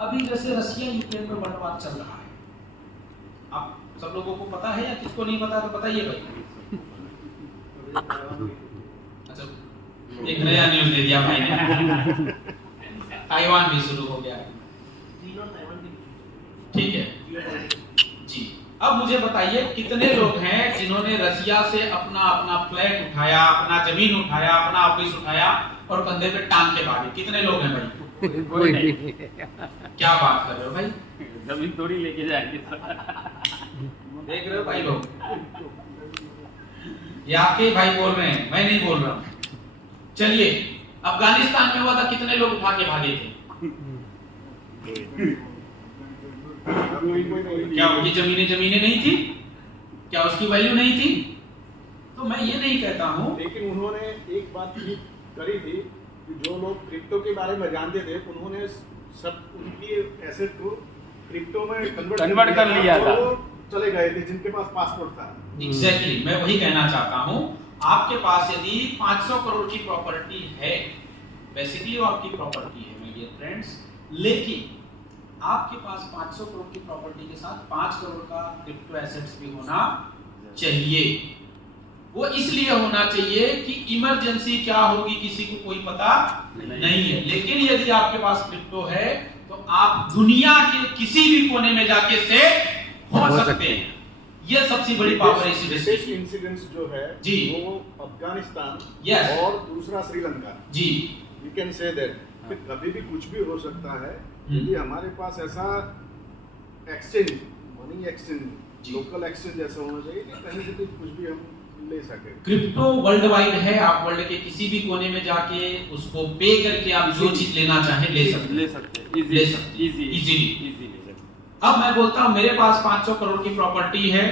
अभी जैसे रशिया यूक्रेन में बंटवार चल रहा है, आप सब लोगों को पता है या किसको नहीं पता तो बताइए भाई। अच्छा, एक नया न्यूज़ दे दिया भाई ने, ताइवान भी शुरू हो गया है। ठीक है जी। अब मुझे बताइए कितने लोग हैं जिन्होंने रशिया से अपना फ्लैट उठाया, अपना जमीन उठाया, अपना ऑफिस उठाया और कंधे पे टांग के भागे? कितने लोग हैं भाई? क्या बात कर रहे हो भाई, जमीन थोड़ी लेके जाएंगे। देख रहे हो भाई लोग, ये आपके भाई बोल रहे हैं, मैं नहीं बोल रहा हूं। चलिए, अफगानिस्तान में हुआ था, कितने लोग उठा के भागे थे? क्या उनकी जमीनें नहीं थी? क्या उसकी वैल्यू नहीं थी? तो मैं ये नहीं कहता हूं, लेकिन उन्होंने एक बात करी थी कि जो लोग क्रिप्टो के बारे में जानते थे उन्होंने सब उनकी एसेट को क्रिप्टो में कन्वर्ट कर लिया था, चले गए थे जिनके पास पासपोर्ट था। एग्जैक्टली मैं वही कहना चाहता हूं। आपके पास यदि 500 करोड़ की प्रॉपर्टी है, बेसिकली वो आपकी प्रॉपर्टी है मेरे डियर फ्रेंड्स, लेकिन आपके पास 500 करोड़ की प्रॉपर्टी के साथ 5 करोड़ का क्रिप्टो एसेट्स भी होना चाहिए। वो इसलिए होना चाहिए कि इमरजेंसी क्या होगी किसी को कोई पता नहीं है। लेकिन यदि आपके पास क्रिप्टो है तो आप दुनिया के किसी भी कोने में जाके सेफ हो सकते हैं। ये सबसे बड़ी पावर है इसी इंसिडेंट्स जो है जी, वो अफगानिस्तान Yes. और दूसरा श्रीलंका जी, यू कैन से दैट कभी भी कुछ भी हो सकता है यदि हमारे पास ऐसा exchange, money exchange, local exchange ऐसा होना चाहिए कि कहीं से भी कुछ भी हम ले सके। क्रिप्टो वर्ल्ड वाइड है, आप वर्ल्ड के किसी भी कोने में जाके उसको पे करके आप जो चीज लेना चाहे ले सकते इजीली। अब मैं बोलता हूँ मेरे पास 500 करोड़ की प्रॉपर्टी है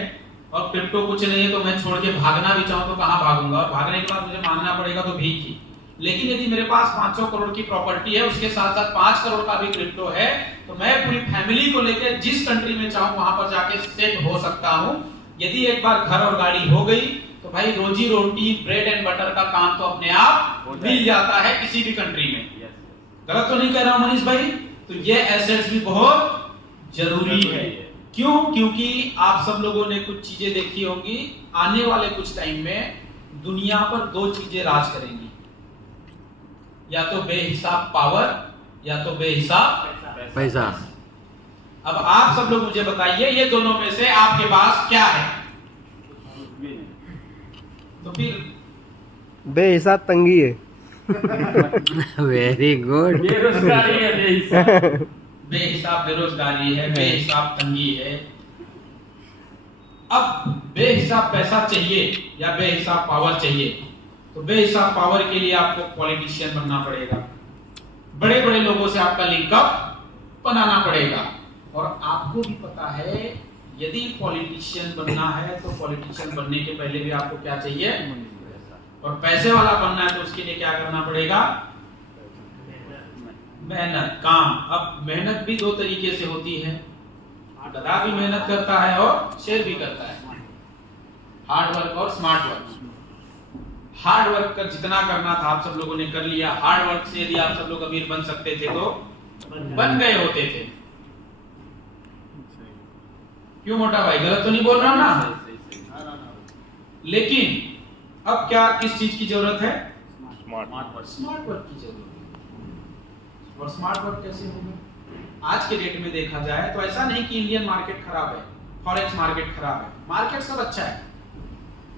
और क्रिप्टो कुछ नहीं है, तो मैं छोड़ के भागना भी चाहूँ तो कहाँ भागूंगा? और भागने के बाद मुझे मांगना पड़ेगा तो भीख ही। लेकिन यदि मेरे पास 500 करोड़ की प्रॉपर्टी है, उसके साथ साथ 5 करोड़ का भी क्रिप्टो है, तो मैं पूरी फैमिली को लेकर जिस कंट्री में चाहूँ वहां पर जाके सेट हो सकता हूँ। यदि एक बार घर और गाड़ी हो गई तो भाई रोजी रोटी, ब्रेड एंड बटर का काम तो अपने आप मिल जाता है किसी भी कंट्री में। गलत तो नहीं कह रहा हूं मनीष भाई? तो ये एसेट्स भी बहुत जरूरी है। क्यों? क्योंकि आप सब लोगों ने कुछ चीजें देखी होंगी, आने वाले कुछ टाइम में दुनिया पर 2 चीजें राज करेंगी, या तो बेहिसाब पावर या तो बेहिसाब पैसा। अब आप सब लोग मुझे बताइए ये दोनों में से आपके पास क्या है? तो फिर बेहिसाब तंगी है। Very good. बेरोजगारी है, बेहिसाब बेहिसाब बेरोजगारी है, बेहिसाब तंगी है। अब बेहिसाब पैसा चाहिए या बेहिसाब पावर चाहिए? तो बेहिसाब पावर के लिए आपको पॉलिटिशियन बनना पड़ेगा, बड़े बड़े लोगों से आपका लिंकअप बनाना पड़ेगा। और आपको भी पता है यदि पॉलिटिशियन बनना है तो पॉलिटिशियन बनने के पहले भी आपको क्या चाहिए, और पैसे वाला बनना है तो उसके लिए क्या करना पड़ेगा, मेहनत, काम। अब मेहनत भी दो तरीके से होती है, गधा भी मेहनत करता है और शेर भी करता है, हार्ड वर्क और स्मार्ट वर्क। हार्ड वर्क का जितना करना था आप सब लोगों ने कर लिया। हार्ड वर्क से यदि आप सब लोग अमीर बन सकते थे तो बन गए होते थे। क्यों मोटा भाई, गलत तो नहीं बोल रहा हूं ना? लेकिन अब क्या, किस चीज की जरूरत है? स्मार्ट वर्क की जरूरत है। और स्मार्ट वर्क कैसे होगा? आज के डेट में देखा जाए तो ऐसा नहीं कि इंडियन मार्केट खराब है, फॉरेक्स मार्केट खराब है, मार्केट सब अच्छा है,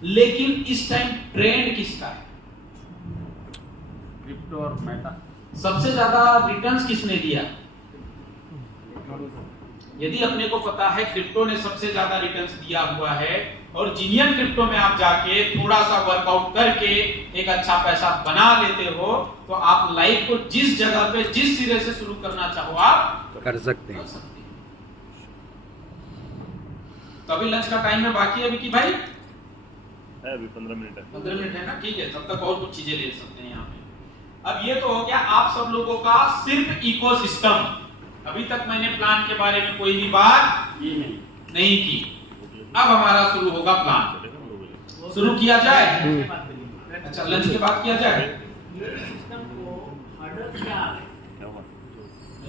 लेकिन इस टाइम ट्रेंड किसका है? क्रिप्टो और मेटा। सबसे ज्यादा रिटर्न्स किसने दिया? यदि अपने को पता है क्रिप्टो ने सबसे ज्यादा रिटर्न्स दिया हुआ है, और जीनियन क्रिप्टो में आप जाके थोड़ा सा वर्कआउट करके एक अच्छा पैसा बना लेते हो, तो आप लाइफ को जिस जगह पे जिस सिरे से शुरू करना चाहो आप कर सकते हैं। तो अभी लंच का टाइम है, बाकी अभी की भाई है अभी 15 मिनट है। 15 मिनट है ना, ठीक है, तब तक और कुछ चीजें ले सकते हैं यहाँ पे। अब ये तो हो गया आप सब लोगों का सिर्फ इकोसिस्टम। अभी तक मैंने प्लान के बारे में कोई भी बात नहीं की। अब हमारा शुरू होगा प्लान। शुरू किया जाए? अच्छा, लंच के बाद किया जाए। सिस्टम को हर्डल क्या है?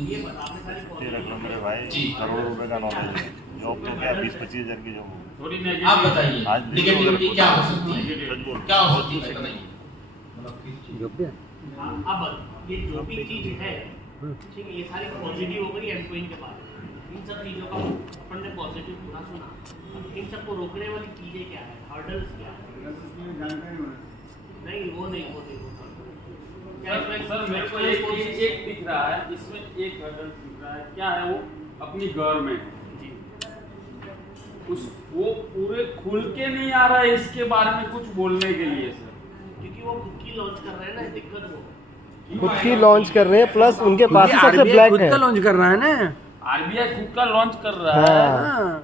ये बता, आपने सारी ये रख लो मेरे भाई, जी। करोड़ रुपए का नॉलेज है। जॉब तो क्या 20-25 हजार की जॉब होगी। थोड़ी आप बताइए आज निगेटिविटी क्या हो सकती है, सच बोल। क्या हो सकती है बताइए। अब ये जो भी चीज है, ठीक है, ये सारी पॉजिटिव हो गई एंड के बाद। इन सब चीजों का अपन ने पॉजिटिव पूरा सुना, अब इन सबको रोकने वाली चीजें क्या है, हर्डल्स क्या है? नहीं वो नहीं सर मेरे को एक दिख रहा है, इसमें एक हर्डल दिख रहा है। क्या है वो? अपनी गवर्नमेंट वो पूरे खुल के नहीं आ रहा है इसके बारे में कुछ बोलने के लिए सर, क्योंकि वो खुद की लॉन्च कर रहे हैं ना, दिक्कत वो खुद की लॉन्च कर रहे हैं, प्लस उनके पास ही सबसे ब्लैक खुद है। का लॉन्च कर रहा है ना। आरबीआई खुद का लॉन्च कर रहा है,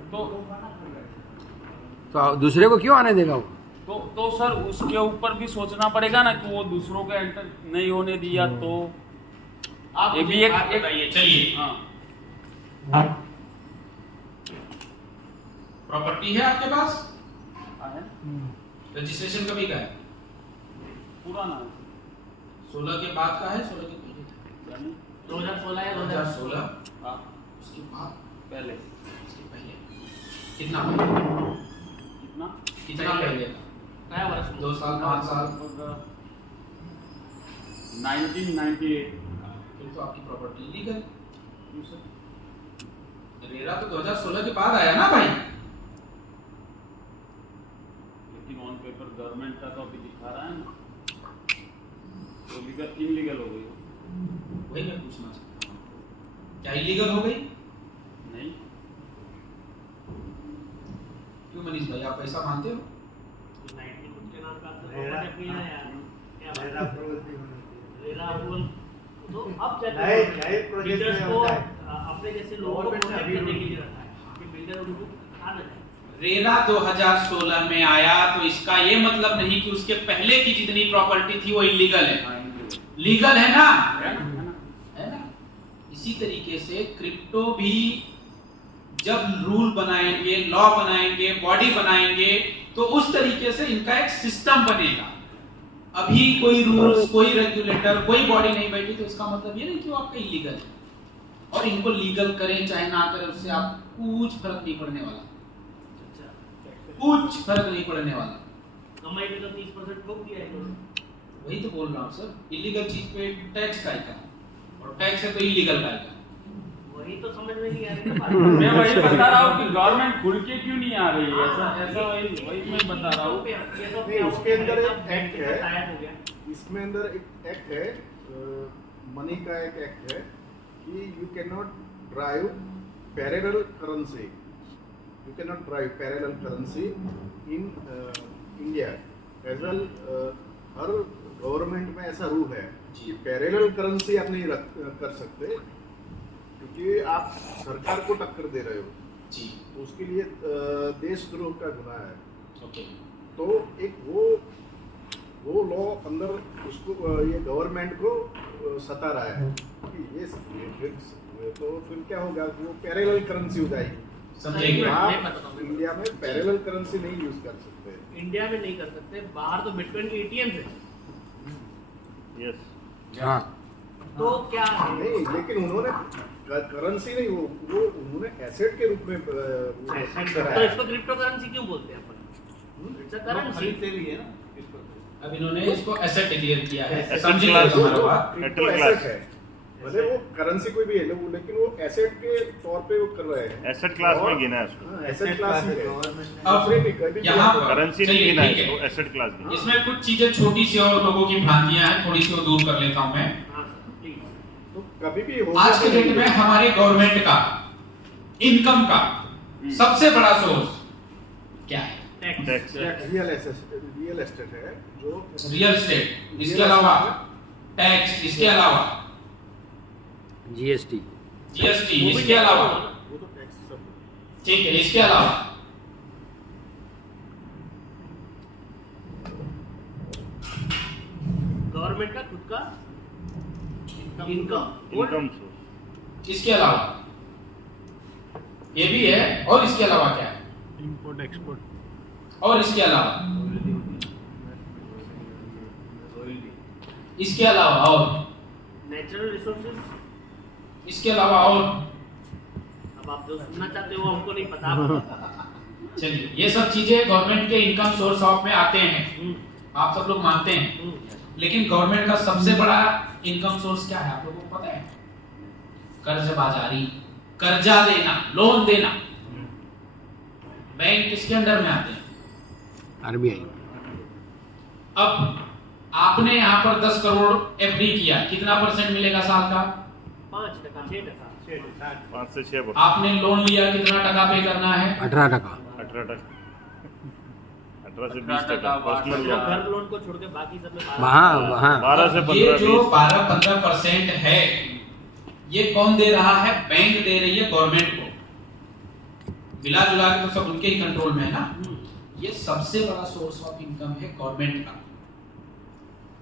तो दूसरे को क्यों आने देगा वो? तो सर उसके ऊपर भी सोचना पड़ेगा ना कि वो दूसरों का एंटर नहीं होने दिया। तो आप ये भी एक बताइए। चलिए, हाँ प्रॉपर्टी है आपके पास? है, रजिस्ट्रेशन कभी का है? पुराना 16 के बाद का है, 16 के पहले का? 2016 या 2016 हाँ, उसके बाद, पहले उसके पहले कितना पहले? कितना पहले था? क्या वर्ष में? 2 साल 5 साल? 1998। फिर तो आपकी प्रॉपर्टी लीगल। रेरा तो 2016 के बाद आया ना भाई। लेकिन ऑन पेपर गवर्नमेंट का तो अभी दिखा रहा है ना, तो लीगल इनलीगल हो गई। वही मैं पूछना चाहता हूँ, क्या इलीगल हो गई? नहीं, क्यों मनीष भाई, आप पैसा मानते हो? 90 खुद के नाम का प्रॉपर्टी अपनी है यार, क्या बात रेरा है? अप्रूवल भी होना चाहिए। रेरा अप्रूवल तो अब चल नए प्रोजेक्ट बिल्डर्स में को होता है। अपने जैसे लोगों को गवर्नमेंट ने प्रोटेक्ट अभी करने के रूल लिए रखा है कि बिल्डर उनको खा ना जाए। रेरा 2016 में आया तो इसका ये मतलब नहीं कि उसके पहले की जितनी प्रॉपर्टी थी वो इलीगल है। लीगल है ना, है ना? इसी तरीके से क्रिप्टो भी जब रूल बनाएंगे, लॉ बनाएंगे, बॉडी बनाएंगे, तो उस तरीके से इनका एक सिस्टम बनेगा। अभी कोई रूल्स, कोई रेगुलेटर, कोई बॉडी नहीं बैठी तो इसका मतलब ये नहीं कि वो आपका इलीगल है। और इनको लीगल करें चाहे ना करें, उससे आप कुछ फर्क नहीं पड़ने वाला, कुछ फर्क नहीं पड़ने वाला। कमाई में तो 30% ठोक दिया है इन्होंने। वही तो बोल रहा हूँ सर, इलीगल चीज पे टैक्स का है, और टैक्स है तो इलीगल का है। वही तो समझ में नहीं आ रही ना मैं वही बता रहा हूँ कि गवर्नमेंट खुल के क्यों नहीं आ रही है। ऐसा वही मैं बता रहा हूँ। नहीं, उसके अंदर एक एक्ट है, टाइप हो गया। इसमें अंदर एक एक्ट है, मनी का एक एक्ट है कि you can not drive parallel currency, you can not drive parallel currency in India as well. हर गवर्नमेंट में ऐसा रूल है कि पैरेलल करेंसी आप नहीं कर सकते, क्योंकि आप सरकार को टक्कर दे रहे हो जी। उसके लिए देशद्रोह का गुनाह है। ओके। तो एक वो लॉ अंदर उसको ये गवर्नमेंट को सता रहा है कि ये तो फिर क्या होगा, वो पैरेलल करेंसी हो जाएगी। समझेंगे। आप इंडिया में पैरेलल करेंसी नहीं यूज कर सकते। इंडिया में नहीं कर सकते, बाहर तो बिटकॉइन के एटीएम है। यस। हाँ तो क्या है? नहीं, लेकिन उन्होंने करेंसी नहीं, वो उन्होंने एसेट के रूप में तो इसको क्रिप्टो करेंसी क्यों बोलते हैं अपन? It's a currency. खरीदते भी है ना इसको। अब इन्होंने इसको एसेट डिक्लेयर किया है। Asset समझिए class हमारा बात। क्रिप्टो एसेट है, भले वो करेंसी कोई भी है लेकिन वो एसेट के तौर पे वो कर रहे हैं। एसेट क्लास में गिना है उसको, एसेट क्लास ही है। अब यहाँ पर करेंसी नहीं चलिए, गिना है ठीक है। इसको, एसेट क्लास गिना है। इसमें कुछ चीजें छोटी सी और लोगों की भ्रांतियां हैं, थोड़ी सी वो दूर कर लेता हूं मैं। हाँ सर, प्लीज। तो कभी भी हो आज के डेट में हमारे गवर्नमेंट का इनकम का सबसे बड़ा सोर्स क्या है? टैक्स। रियल एस्टेट है जो रियल एस्टेट, इसके अलावा टैक्स, इसके अलावा जीएसटी जीएसटी, इसके अलावा वो तो टैक्स सब ठीक है, इसके अलावा गवर्नमेंट का खुद का इनकम इनकम सोर्स। इसके अलावा ये भी है, और इसके अलावा क्या है? इम्पोर्ट एक्सपोर्ट, और इसके अलावा इसके अलावा और नेचुरल रिसोर्सेज। इसके अलावा और अब आप जो सुनना चाहते हो हमको नहीं पता। चलिए, ये सब चीजें गवर्नमेंट के इनकम सोर्स ऑफ में आते हैं, आप सब लोग मानते हैं। लेकिन गवर्नमेंट का सबसे बड़ा इनकम सोर्स क्या है आप लोगों को पता है? कर्जबाजारी, कर्जा देना, लोन देना। बैंक किसके अंडर में आते हैं? आरबीआई। अब आपने यहाँ पर 10 करोड़ एफडी किया, कितना परसेंट मिलेगा साल का? 5%, 6%, 5 से 6%। आपने लोन लिया, कितना टका पे करना है? 18%। 18 से 20% पर्सनल सिर्फ लोन। घर लोन को छोड़ के बाकी सब में वहाँ 12 से ये 15, जो 20। 12-15% है, ये कौन दे रहा है? बैंक दे रही है गवर्नमेंट को। मिला जुला के तो सब उनके ही कंट्रोल में है ना। ये सबसे बड़ा सोर्स ऑफ इनकम है गवर्नमेंट का।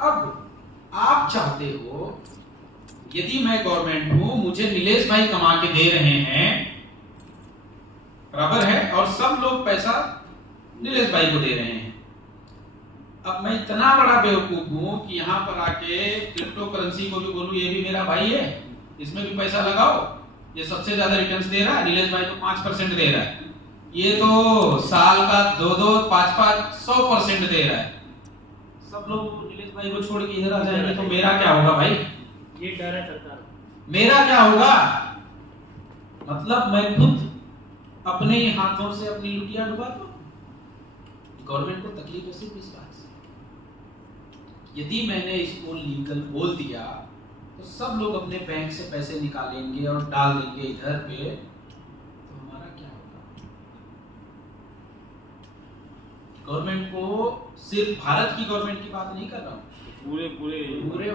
अब आप चाहते हो, यदि मैं गवर्नमेंट हूं, मुझे नीलेश भाई कमा के दे रहे हैं, बराबर है, और सब लोग पैसा नीलेश भाई को दे रहे हैं। अब मैं इतना बड़ा बेवकूफ हूं कि यहाँ पर आके क्रिप्टो करेंसी को भी बोलूं ये भी मेरा भाई है, इसमें भी पैसा लगाओ, ये सबसे ज्यादा रिटर्न्स दे रहा है, नीलेश भाई को 5% दे रहा है, ये तो साल का 2-2, 5-5, 100% दे रहा है। सब लोग नीलेश भाई को छोड़ के इधर आ जाएंगे तो मेरा क्या होगा भाई? ये डर है सरकार। मेरा क्या होगा? मतलब मैं खुद अपने ही हाथों से अपनी लुटिया डुबा दूं। गवर्नमेंट को तकलीफ है सिर्फ इस बात से, यदि मैंने इसको लीगल बोल दिया तो सब लोग अपने बैंक से पैसे निकालेंगे और डाल देंगे इधर पे, तो हमारा क्या होगा? गवर्नमेंट को, सिर्फ भारत की गवर्नमेंट की बात नहीं कर रहा हूँ, पूरे पूरे